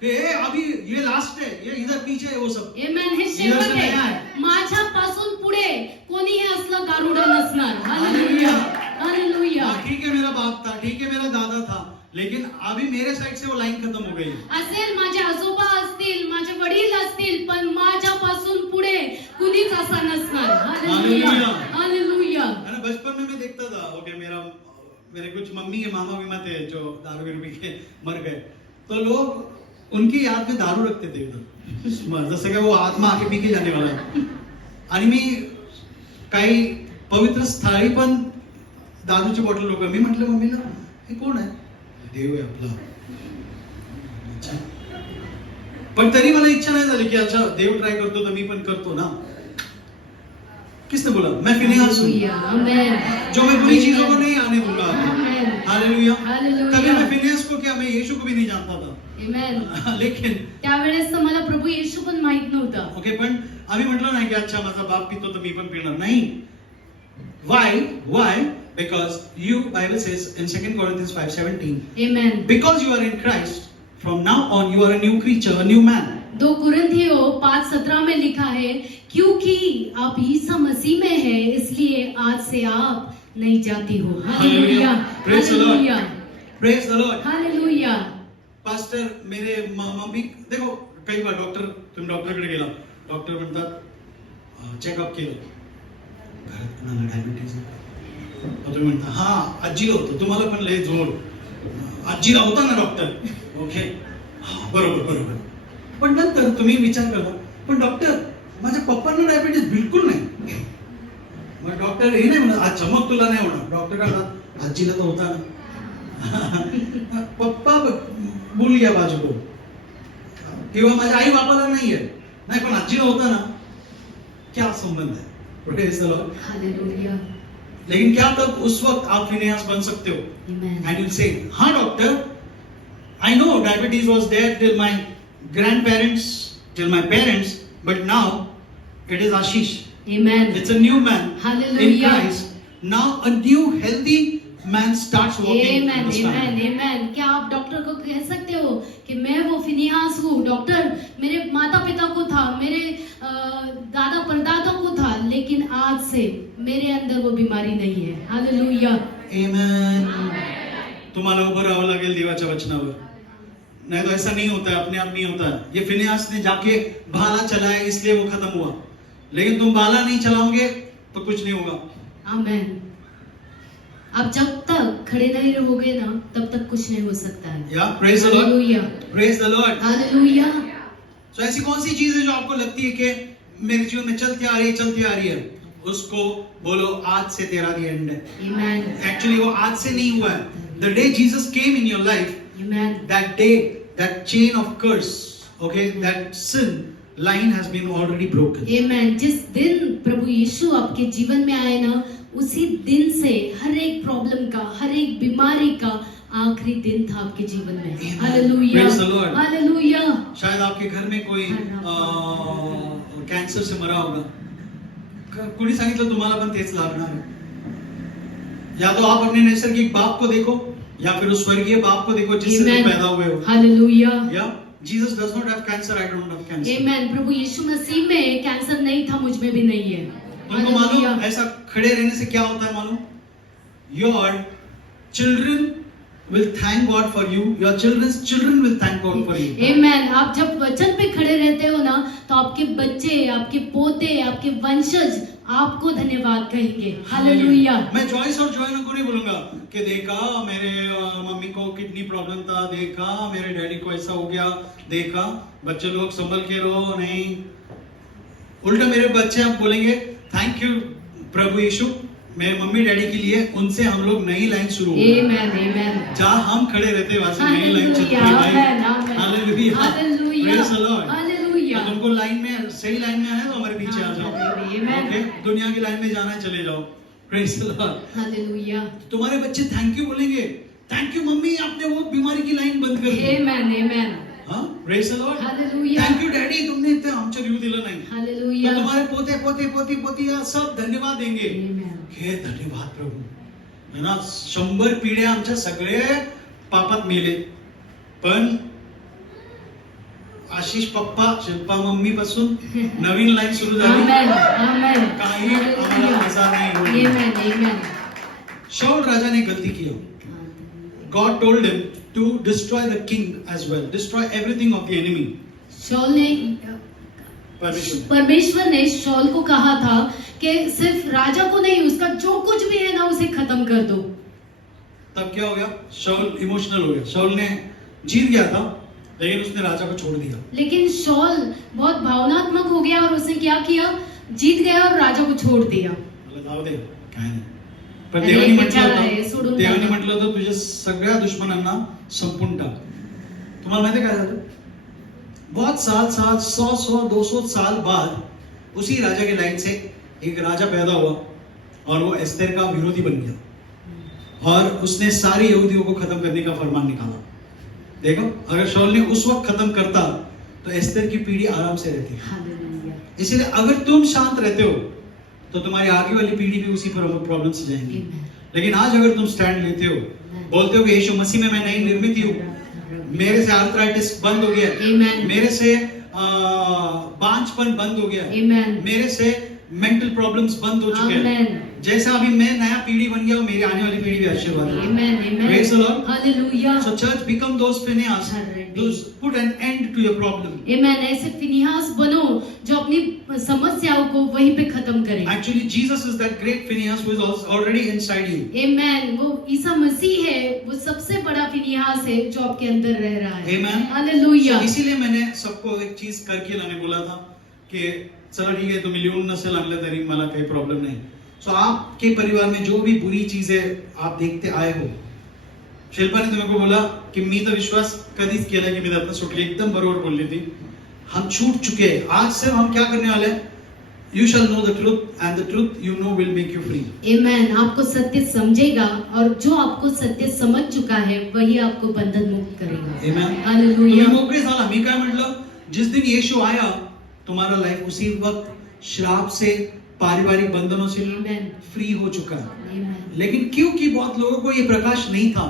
कि अभी ये लास्ट है, ये इधर पीछे है वो सब। आमेन। हे शेवट आहे, माझ्यापासून पुढे कोणीही असलं गारुड नसणार। हालेलुया। हालेलुया। ठीक है मेरा बाप था, ठीक है मेरा दादा था, लेकिन अभी मेरे साइड से वो लाइन खत्म हो गई। असेल माझे आजोबा असतील, माझे वडील असतील, पण माझ्यापासून पुढे कुणीच असा नसणार। हालेलुया। हालेलुया। अरे बचपन में मैं देखता था, ओके, मेरे कुछ मम्मी के मामा बीमा थे जो दारू पी के मर गए, तो लोग उनकी याद में दारू रखते थे उधर, जसं काय वो आत्मा आके पी के जाने वाला है। आणि मी काही पवित्र स्थळी पण दारूची बॉटल लोक, मी म्हटलं मम्मीला हे कोण आहे? देव आहे आपला। अच्छा, पण तरी मला इच्छा नाही झाली की अच्छा देव ट्राय करतो तर मी पण करतो ना। किसने बोला? मैं फिनेहास हूं, जो मैं बुरी चीजों को नहीं आने दूंगा। हालेलुया। तभी मैं फिनेहास को क्या, मैं यीशु को भी नहीं जानता था। लेकिन त्यावेळेस तर मला प्रभू येशू पण माहित नव्हता। ओके, पण आम्ही म्हटलं नाही की अच्छा माझा बाप पितो तर मी पण पिणार नाही। Why? Because Bible says in 2 Corinthians 5:17, Amen. Because you are in Christ, from now on you are a new creature, a new man. 2 कुरिन्थियों 5:17 में लिखा है, क्योंकि आप यीशु मसीह में हैं, इसलिए आज से आप नई जाति हो। Hallelujah. Hallelujah. Praise the Lord. Hallelujah. Pastor मेरे मम्मी देखो, कई बार तुम्ही डॉक्टरकडे गेला, डॉक्टर म्हणतात चेकअप केलं, घरात कोणाला डायबिटीज आहे, तुम्ही म्हणता हा आजीला होतं, तुम्हाला पण लय जोर, आजीला होता ना डॉक्टर, ओके, बरोबर। पण नंतर तुम्ही विचार करा, पण डॉक्टर माझ्या पप्पांना डायबिटीज बिलकुल नाही, मग डॉक्टर हे नाही म्हणत अच्छा मग तुला नाही होणार, डॉक्टर म्हणतात आजीला तर होता ना। पप्पा भूल गया बाजू को, किंवा माझ्या आई बापाला नाहीये, नाही पण आजीला होता ना, क्या संबंध है? Praise the Lord. हालेलुया। लेकिन क्या तब उस वक्त आप फिनेहास बन सकते हो? एंड यू से हाँ doctor, I know diabetes was there till my grandparents, till my parents, but now it is आशीष। Amen. It's a new man Hallelujah. in Christ. Now a new healthy man starts walking. Amen. Amen. क्या आप doctor को कह सकते हो कि मैं वो फिनेहास हूँ? डॉक्टर मेरे माता पिता को था, मेरे दादा परदादा को था, लेकिन आज से मेरे अंदर वो बीमारी नहीं है। हालेलुया। Amen. तुम्हाला उभं राहावं लागेल देवाच्या वचनावर, नहीं तो ऐसा नहीं होता है, अपने आप नहीं होता है। ये फिनेहास ने जाके भाला चलाया इसलिए वो खत्म हुआ, लेकिन तुम भाला नहीं चलाओगे तो कुछ नहीं होगा। आमेन। आप जब तक खड़े नहीं रहोगे ना, तब तक कुछ नहीं हो सकता है। या praise the Lord. Hallelujah. Praise the Lord. Hallelujah. तो ऐसी कौन सी चीज है जो आपको लगती है कि मेरे जीवन में चलती आ रही है, उसको बोलो आज से तेरा दी एंड है। Amen. एक्चुअली वो आज से नहीं हुआ है। The day Jesus came in your life, Amen. that day, that chain of curse, okay, that sin line has been already broken. Amen. जिस दिन प्रभु यीशु आपके जीवन में आए ना, उसी दिन से हर एक प्रॉब्लम का, हर एक बीमारी का आखिरी दिन था आपके जीवन में। Hallelujah. Praise the Lord. Hallelujah. शायद आपके घर में कोई कैंसर से मरा होगा, कुणी सांगितलं तुम्हाला पण तेच लागणार आहे। या तो आप अपने नैसर्गिक बाप को देखो, या फिर उस स्वर्गीय बाप को देखो जिससे तुम पैदा हुए हो। हालेलुया। या Jesus does not have cancer, I don't have cancer. Amen. प्रभु यीशु मसीह में कैंसर नहीं था, मुझ में भी नहीं है। तुमको मालूम ऐसा खड़े रहने से क्या होता है मालूम? Your children will thank God for you. Your children's children will thank God for you. Amen. आप जब वचन पे खड़े रहते हो ना, तो आपके बच्चे, आपके पोते, आपके वंशज आपको धन्यवाद कहेंगे। हालेलुया। मैं जॉइस और जोएना को नहीं बोलूंगा कि देखा मेरे मम्मी को किडनी प्रॉब्लम था, देखा मेरे डैडी को ऐसा हो गया, देखा बच्चे लोग संभल के रहो, नहीं, उल्टा मेरे बच्चे अब बोलेंगे थैंक यू प्रभु यीशु, मेरे मम्मी डैडी के लिए उनसे हम लोग नई लाइन शुरू हो गई। Amen, amen. जहाँ हम खड़े रहते हैं वहाँ से नई लाइन चलती है Hallelujah, भाई। amen, amen. Hallelujah. Hallelujah. Praise the Lord. Hallelujah. तो तुमको लाइन में सही लाइन में आए तो हमारे पीछे आ जाओ। Amen. ओके, दुनिया की लाइन में जाना है चले जाओ। Praise the Lord. Hallelujah. तुम्हारे बच्चे थैंक यू बोलेंगे, थैंक यू मम्मी आपने वो बीमारी की लाइन बंद कर दी। Amen, amen. हाँ, praise the Lord. Hallelujah. Thank you daddy तुमने इतने आमचे रिव्यू दिला नाही। तो Hallelujah. तुम्हारे पोते पोते पोती पोती या सब धन्यवाद देंगे। Amen. हे धन्यवाद प्रभु, है ना, 100 पिढ्या आमच्या सगळे पापात मेले, पण आशिष पप्पा शिल्पा मम्मी पासून नवीन लाईन सुरू झाली। Amen, amen. काही आम्हाला आजार नाही होईल। Amen, amen. शाऊल राजा ने गलती की। God told him to destroy the king as well, destroy everything of the enemy. Shawl ने परमेश्वर ने शॉल को कहा था कि सिर्फ राजा को नहीं, उसका जो कुछ भी है ना उसे खत्म कर दो। तब क्या हो गया? शाऊल इमोशनल हो गया। शाऊल ने जीत गया था लेकिन उसने राजा को छोड़ दिया। लेकिन शॉल बहुत भावनात्मक हो गया और उसने क्या किया, जीत गया और राजा को छोड़ दिया। जाऊ दे काय नाही, पण आणि देवाने एक म्हटलं विचार आहे, होतं, सोडून देवाने टाका. म्हटलं होतं तुझ्या सगळ्या दुश्मनांना संपून टाक। तुम्हाला माहिती आहे काय झालं? बहुत साल 100 200 साल बाद उसी राजा की लाइन से एक राजा पैदा हुआ और वो एस्तेर का विरोधी बन गया और उसने सारे यहूदियों को खत्म करने का फरमान निकाला। देखो, अगर शाऊल ने उस वक्त खत्म करता तो एस्तेर की पीढ़ी आराम से रहती। हालेलुया। इसलिए अगर तुम शांत रहते हो तो तुम्हारी आगे वाली पीढ़ी भी उसी प्रॉब्लम से जाएंगी। लेकिन आज अगर तुम स्टैंड लेते हो, बोलते हो कि यीशु मसीह में मैं नई निर्मित हूँ, मेरे से आर्थराइटिस बंद हो गया, Amen. मेरे से बांझपन बंद हो गया, Amen. मेरे से मेंटल प्रॉब्लम्स बंद हो चुके हैं। Amen. जैसा अभी मैं नया पीढ़ी बन गया हूँ, मेरी आने वाली पीढ़ी भी आशीर्वाद है। Amen, amen. Praise the Lord. Hallelujah. So church become those Phinehas, those put an end to your problem. Amen. ऐसे फिनिहास बनो जो अपनी समस्याओं को वहीं पे खत्म करे। Actually, Jesus is that great Phinehas who is already inside you. Amen. वो ईसा मसीह है, वो सबसे बड़ा फिनिहास है जो आपके अंदर रह रहा है। Amen. Hallelujah. So, इसीलिए मैंने सबको एक चीज करके लाने बोला था कि चला ठीक है तुम्ही लिहून नसेल आणलं तरी मला काही प्रॉब्लेम नाही। सो आपके परिवार में जो भी बुरी चीजें आप देखते आए हो, शिल्पा ने तुम्हें को बोला कि मी तर विश्वास कधीच केला की मी त्यातनं सुटली, एकदम बरोबर बोलली थी। हम छूट चुके हैं। आज से हम क्या करने वाले हैं? You shall know the truth and the truth you know will make you free. Amen. आपको सत्य समझेगा और जो आपको सत्य समझ चुका है वही आपको बंधन मुक्त करेगा। Amen. Hallelujah. तुम्ही मोकळे झाला। मी काय म्हटलं, जिस दिन यीशु आया तुम्हारा लाइफ उसी वक्त श्राप से, पारिवारिक बंधनों से Amen. फ्री हो चुका है। Amen. लेकिन क्योंकि बहुत लोगों को ये प्रकाश नहीं था,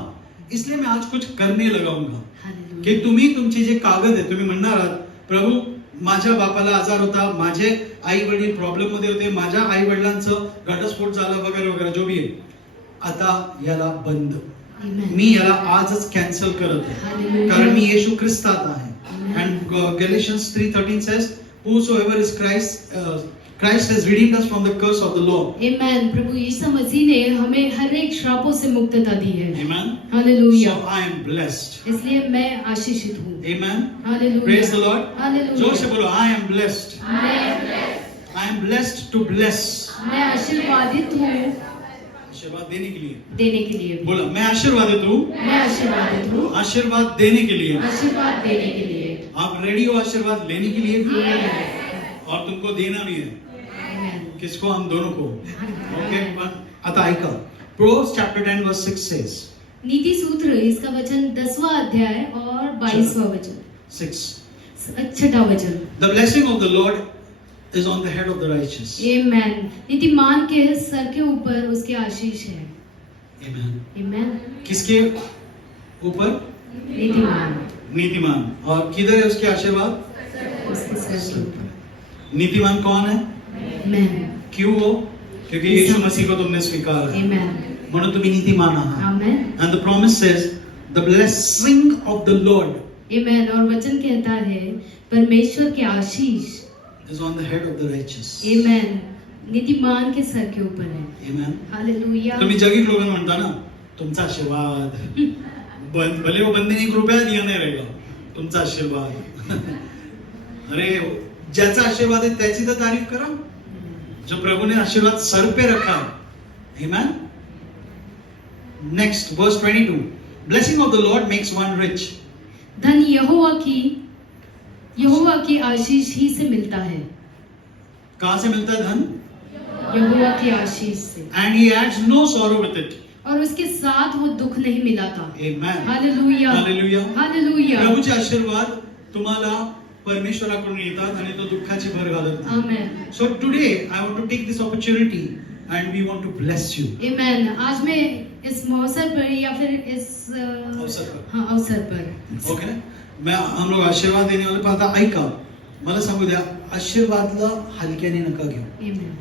इसलिए मैं आज कुछ करने लगाऊंगा Hallelujah. की तुम्ही तुमचे जे कागद आहे, तुम्ही म्हणणार आहात प्रभू माझ्या बापाला आजार होता, माझे आई वडील प्रॉब्लेम मध्ये होते, माझ्या आई वडिलांचं घटस्फोट झाला वगैरे वगैरे जो भी आहे, आता याला बंद, Amen. मी याला आजच कॅन्सल करत आहे, Hallelujah. कारण मी येशू ख्रिस्तात आहे। Amen. And Galatians 3:13 says, whosoever is Christ has redeemed us from the curse of the law. Amen. प्रभु यीशु मसीह ने हमें हर एक श्रापों से मुक्तता दी है। Amen. Hallelujah. So I am blessed. इसलिए मैं आशीषित हूँ। Amen. Hallelujah. Praise the Lord. Hallelujah. जोर से बोलो, I am blessed. मैं I am blessed to bless. आशीर्वादित हूँ आशीर्वाद देने के लिए। देने के लिए भी। बोला, मैं आशीर्वादित हूँ मैं आशीर्वादित हूँ आशीर्वाद देने के लिए। आशीर्वाद देने के लिए। आप रेडी हो आशीर्वाद लेने के लिए भी Amen. और तुमको देना भी है। Amen. किसको? हम दोनों को। ओके, आता ऐका। Proverbs chapter 10 verse 6 says, नीति सूत्र इसका वचन 10वां अध्याय और 22वां वचन 6. 6ठा वचन। The blessing of the Lord is on the head of the righteous. Amen. नीतिमान के सर के ऊपर उसकी आशीष है। Amen. Amen. किसके ऊपर? नीतिमान नीतिमान। और किधर है उसके आशीर्वाद? उसके सर के ऊपर। नीतिमान कौन है? मैं। क्यों हो? क्योंकि यीशु मसीह को तुमने स्वीकारा है, Amen. म्हणून तुम्ही नीतिमान आहात। Amen. And the promise says, the blessing of the Lord Amen. और वचन कहता है परमेश्वर की आशीष is on the head of the righteous. Amen. नीतिमान के सर के ऊपर है। Amen. Hallelujah. तुम्ही जगीत लोगों म्हणता ना, तुमचा आशीर्वाद भले वो बंदे ने एक रुपया दिया नहीं रहेगा, तुमचा आशीर्वाद। अरे ज्याचा आशीर्वाद आहे त्याची तर तारीफ करा, जो प्रभु ने आशीर्वाद सर पे रखा है. Amen. Next, verse 22. Blessing of the Lord makes one rich. धन यहोवा की आशीष ही से मिलता है. कहां से मिलता है धन? यहोवा की आशीष से. And he adds no sorrow with it. और उसके साथ वो दुख नहीं मिलाता. Amen. हालेलुया. Hallelujah. हालेलुया. प्रभूचे आशीर्वाद तुम्हाला परमेश्वराकडून येतात आणि तो दुःखाची भर घालत नाही. आमेन. So today I want to take this opportunity and we want to bless you. आमेन. आज मैं इस मौसम पर या फिर इस अवसर पर ओके, हम लोग आशीर्वाद देने वाले, पण आता ऐका, मला सांगू द्या, आशीर्वादला हलक्याने नका घेऊ. आमेन.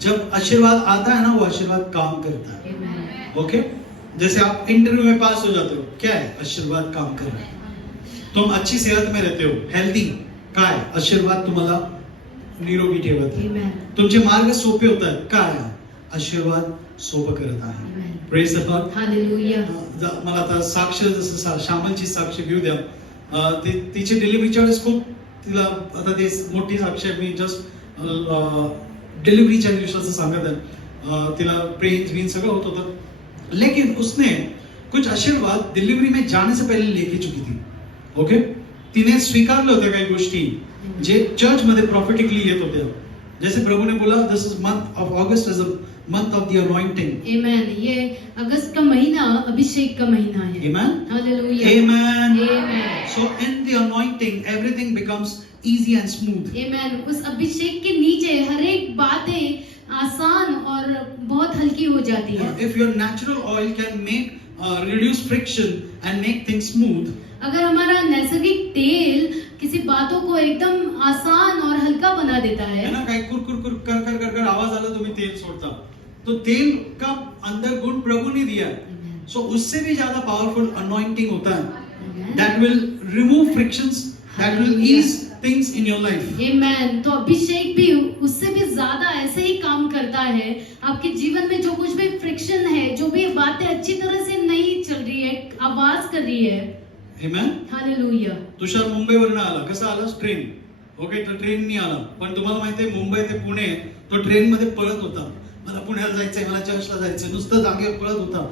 जब आशीर्वाद आता है ना, वो आशीर्वाद काम करता है. आमेन. ओके, जैसे आप इंटरव्यू में पास हो जाते हो, क्या है? आशीर्वाद काम कर रहा है. तुम अच्छी सेहत में रहते हो, हेल्दी, काय? आशीर्वाद तुम्हाला निरोगी ठेवत आहे. आमेन. तुमचे मार्ग सोपे होत आहेत, काय? आशीर्वाद सोपं करत आहे. Amen. Praise the Lord. Hallelujah. मला आता साक्ष, जसं श्यामलची साक्ष घेऊ द्या. तिची डिलिव्हरीच्या वेळेस खूप तिला, आता ते मोठी साक्ष आहे, मी जस्ट डिलिव्हरीच्या दिवसाचं सांगत आहे. तिला पेन सगळं होत होतं, लेकिन उसने कुछ आशीर्वाद डिलिव्हरी में जाने से पहले लेके चुकी थी. ओके, तिने स्वीकारलं होतं काही गोष्टी जे चर्च मध्ये प्रॉफिटिकली येत होत्या. जैसे प्रभु ने बोला, this is month of August is a month of the anointing. Amen. ये अगस्त का महीना अभिषेक का महीना है. Amen. Hallelujah. Amen. Amen. So in the anointing everything becomes easy and smooth. आमेन. उस अभिषेक के नीचे हर एक बातें आसान और बहुत हल्की हो जाती है. If your natural oil can make reduce friction and make things smooth, अगर हमारा नैसर्गिक तेल किसी बातों को एकदम आसान और हल्का बना देता है है ना, काही कुर कर आवाज आला, तुम्ही तेल सोडता, तो तेल का अंदर गुण प्रभु ने दिया है. सो उससे भी ज्यादा पावरफुल अनॉइंटिंग होता है. That will remove frictions, that will ease things in your life. आमेन. तो अभिषेक भी उससे भी ज्यादा ऐसे ही काम करता है. आपके जीवन में जो कुछ भी फ्रिक्शन है, जो भी बातें अच्छी तरह से नहीं चल रही है, आवाज कर रही है. Amen. हालेलुया. तुषार मुंबईवरून आला, कसा आला? ट्रेन. ओके, तो ट्रेननी आला, पण तुम्हाला माहिती आहे मुंबई ते पुणे तो ट्रेन मध्ये पळत होता. मला पुण्याला जायचंय, मला चर्चला जायचंय, नुसतं जागेवर पळत होता.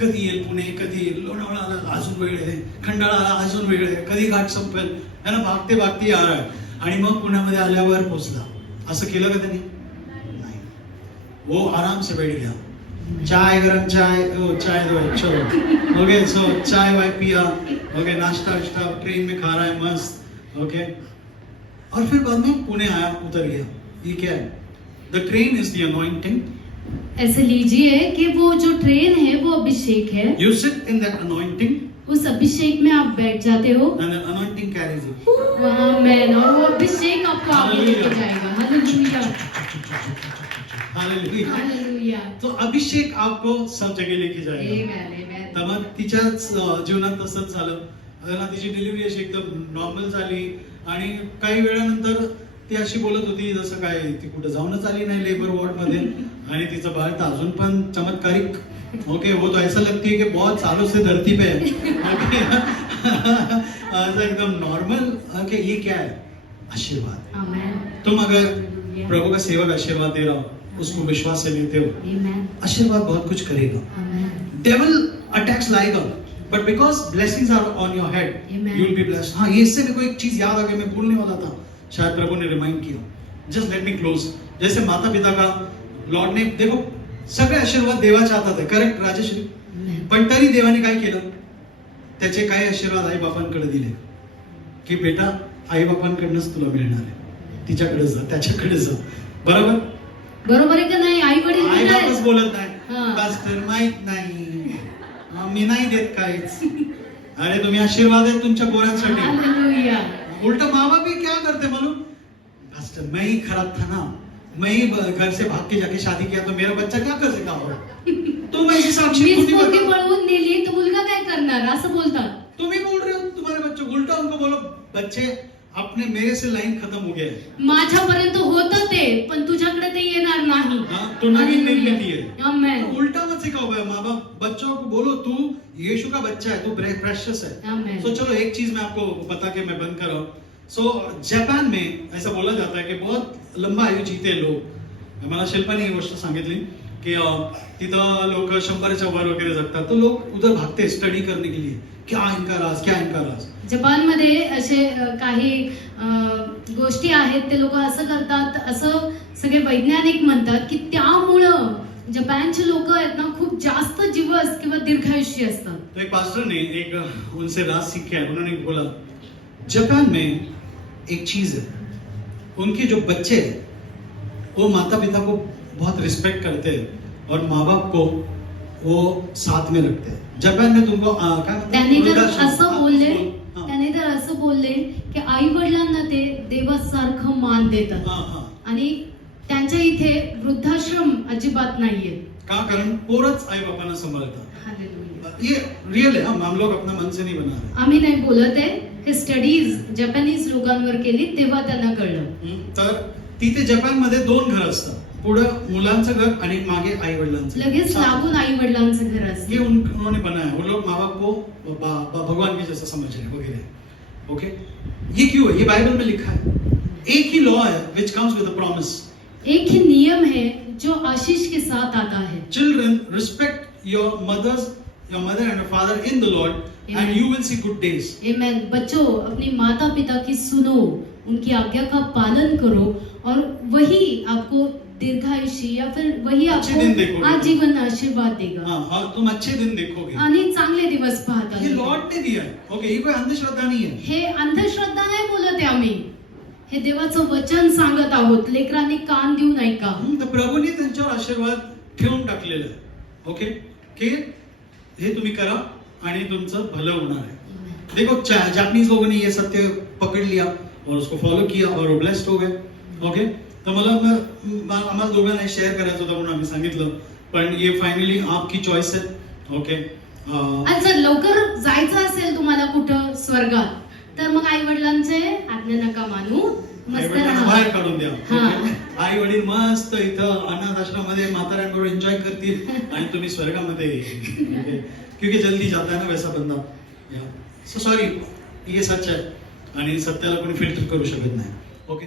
कधी येईल पुणे, कधी येईल लोणावळा, आला अजून वेळ आहे, खंडाळा आला अजून वेळ आहे, कधी घाट संपेल, है ना, भागते आ रहा है. आणि मग पुण्यामध्ये आल्यावर पोहोचला. असं केलं का त्यांनी? नाही. वो आराम से बैठ गया. चाय, गरम चाय, चाय दो, चलो. ओके, सो चाय वाय पिया, ओके, नाश्ता ट्रेन में खा रहा है मस्त. ओके, और फिर बाद में पुणे आया, उतर गया. ये क्या है? The train is the anointing. ऐसे लीजिए कि वो जो ट्रेन है वो अभिषेक है. You sit in that anointing. उस अभिषेक में आप बैठ जाते हो. And the anointing carries you. आमेन. और वो अभिषेक आपको आगे लेके जाएगा. हालेलुया. Hallelujah. हालेलुया. तो अभिषेक आपको सब जगह लेके जाएगा. आमेन. आमेन. तर मग तिच्याच जीवनात तसंच झालं. ना, तिची डिलिव्हरी अशी एकदम नॉर्मल झाली आणि काही वेळानंतर ती अशी बोलत होती जसं काय ती कुठे जाऊनच आली नाही लेबर वॉर्ड मध्ये, आणि तिचं बाळ तर अजून पण चमत्कारिक. ओके, वो तो ऐसा लगती है कि बहुत सालों से धरती पे है. ओके, एकदम नॉर्मल. ओके, ये क्या है? आशीर्वाद. आमेन. तुम अगर प्रभु का सेवक आशीर्वाद दे रहा हो, उसको विश्वास से लेते हो, आमेन. आशीर्वाद बहुत कुछ करेगा. आमेन. डेविल अटैक्स लाएगा, but because blessings are on your head, Amen. You will be blessed. हाँ, ये इससे भी कोई एक चीज याद आ गई, मैं भूलने वाला था, शायद प्रभु ने रिमाइंड किया. Just let me close. जैसे माता पिता का लॉर्ड ने, देखो सगळे आशीर्वाद देवाच्या हातात आहे, करेक्ट राजश्री? आमेन. पण तरी देवाने काय केलं? त्याचे काही आशीर्वाद आई बापांकडे दिले की बेटा आई बापांकडनंच तुला मिळणार आहे, तिच्याकडे जा, त्याच्याकडे जा. बरोबर? बरोबर आहे का नाही? आई वडील आई बापच बोलत नाही, हां. पास्टर माहित नाही, मी नाही देत काहीच. अरे तुम्ही आशीर्वाद आहे तुमच्या पोरांसाठी. हालेलुया. उल्टा माँ बाप भी क्या करते मालूम? पास्टर मैं ही खराब था ना, मैं ही घर से भाग के जाके शादी किया तो मेरा बच्चा क्या कर सका होगा. तुम ऐसी साक्षी मीच खुद ही पोरगी बताओ. पळवून नेली तर मुलगा काय करणार असं बोलतात. तुम ही बोल रहे हो तुम्हारे बच्चे, उल्टा उनको बोलो बच्चे अपने मेरे से लाइन खत्म हो गया है. माझ्यापर्यंत होतं ते, पण तुझ्याकडे ते येणार नाही. हाँ, तो नवीन निर्मिती है. आमेन. तो उल्टा मत सिखाओ भाई, माँ बाप बच्चों को बोलो तू यीशु का बच्चा है, तू प्रेशियस है. आमेन. तो चलो एक चीज मैं आपको बता के मैं बंद कर रहा हूँ. सो जापान में ऐसा बोला जाता है की बहुत लंबा आयु जीते लोग. मला शिल्पाने ही गोष्ट सांगितली की तिथं लोक 100च्या वर वगैरे जगतात. तो लोग उधर भागते स्टडी करने के लिए, क्या इनका राज. जपानमध्ये असे काही गोष्टी आहेत, ते लोक असं करतात, असं सगळे वैज्ञानिक म्हणतात की त्यामुळं जपानचे लोक आहेत ना खूप जास्त जीवस किंवा दीर्घायुष्य असतात. तो एक पास्टर ने एक उनसे राज सीखा है. उन्होंने बोला जापान में एक चीज है, उनके जो बच्चे हैं वो माता पिता को बहुत रिस्पेक्ट करते हैं और माँ बाप को वो साथ में रखते हैं. जापान में तुमको त्यांनी तर असं बोलले की आई वडिलांना ते देवासारखं मान देतात आणि त्यांच्या इथे वृद्धाश्रम अजिबात नाहीये. का? कारण पोरच आई बापांना सांभाळतात. हालेलुया. ये रियल है. हम लोग अपना मन से नहीं बना रहे. आम्ही नाही बोलत आहे, हे स्टडीज जपानीज लोकांवर केली तेव्हा त्यांना कळलं. तर तिथे जपान मध्ये 2 घर असतात. पुढं मुलांचं घर आणि मागे आई वडिलांचं. लगेच लागून आई वडिलांचं घर असतं. ये उन्होंने बनाया. वो लोग माँ बाप को भगवान के जैसा समझ रहे वगैरह. ओके, ये क्यों है? ये बाइबल में लिखा है. एक ही लॉ है which comes with a promise. एक ही नियम है जो आशीष के साथ आता है. Children, respect your mother and your father in the Lord, and you will see good days. Amen. बच्चों, अपने माता पिता की सुनो, उनकी आज्ञा का पालन करो और वही आपको दीर्घायुष्य या फिर वही आपको आजीवन आशीर्वाद देगा. हाँ, तुम अच्छे दिन देखोगे आणि चांगले दिवस पाहता. ये लॉर्ड ने दिया है. ओके, ये कोई अंधश्रद्धा नहीं है. हे अंधश्रद्धा नाही बोलत आहे आम्ही, हे देवाचं वचन सांगत आहोत. लेकरांनी कान देऊन ऐका. तर प्रभूने त्यांच्यावर आशीर्वाद ठेवून टाकलेला आहे. ओके, की हे तुम्ही करा आणि तुमचं भलं होणार आहे. देखो जापानीज लोगों ने ये सत्य पकड़ लिया और उसको फॉलो किया और वो ब्लेस्ड हो गए. ओके, तर आम्हाला दोघांना शेअर करायचं होतं म्हणून आम्ही सांगितलं, पण ये फायनली आपकी चॉईस आहे. ओके, आणि जर लवकर जायचं असेल तुम्हाला कुठं स्वर्गात, तर मग आई वडिलांचे आज्ञा नका मानू, मस्त राहा. बाहेर काढून द्या. आई वडील मस्त इथं अनाथ आश्रमामध्ये म्हाताऱ्यांबरोबर एन्जॉय करतील आणि तुम्ही स्वर्गामध्ये क्योंकि जल्दी जाता है ना वैसा बंदा. सो सॉरी, ये सच आहे आणि सत्याला कोणी फिल्टर करू शकत नाही. ओके.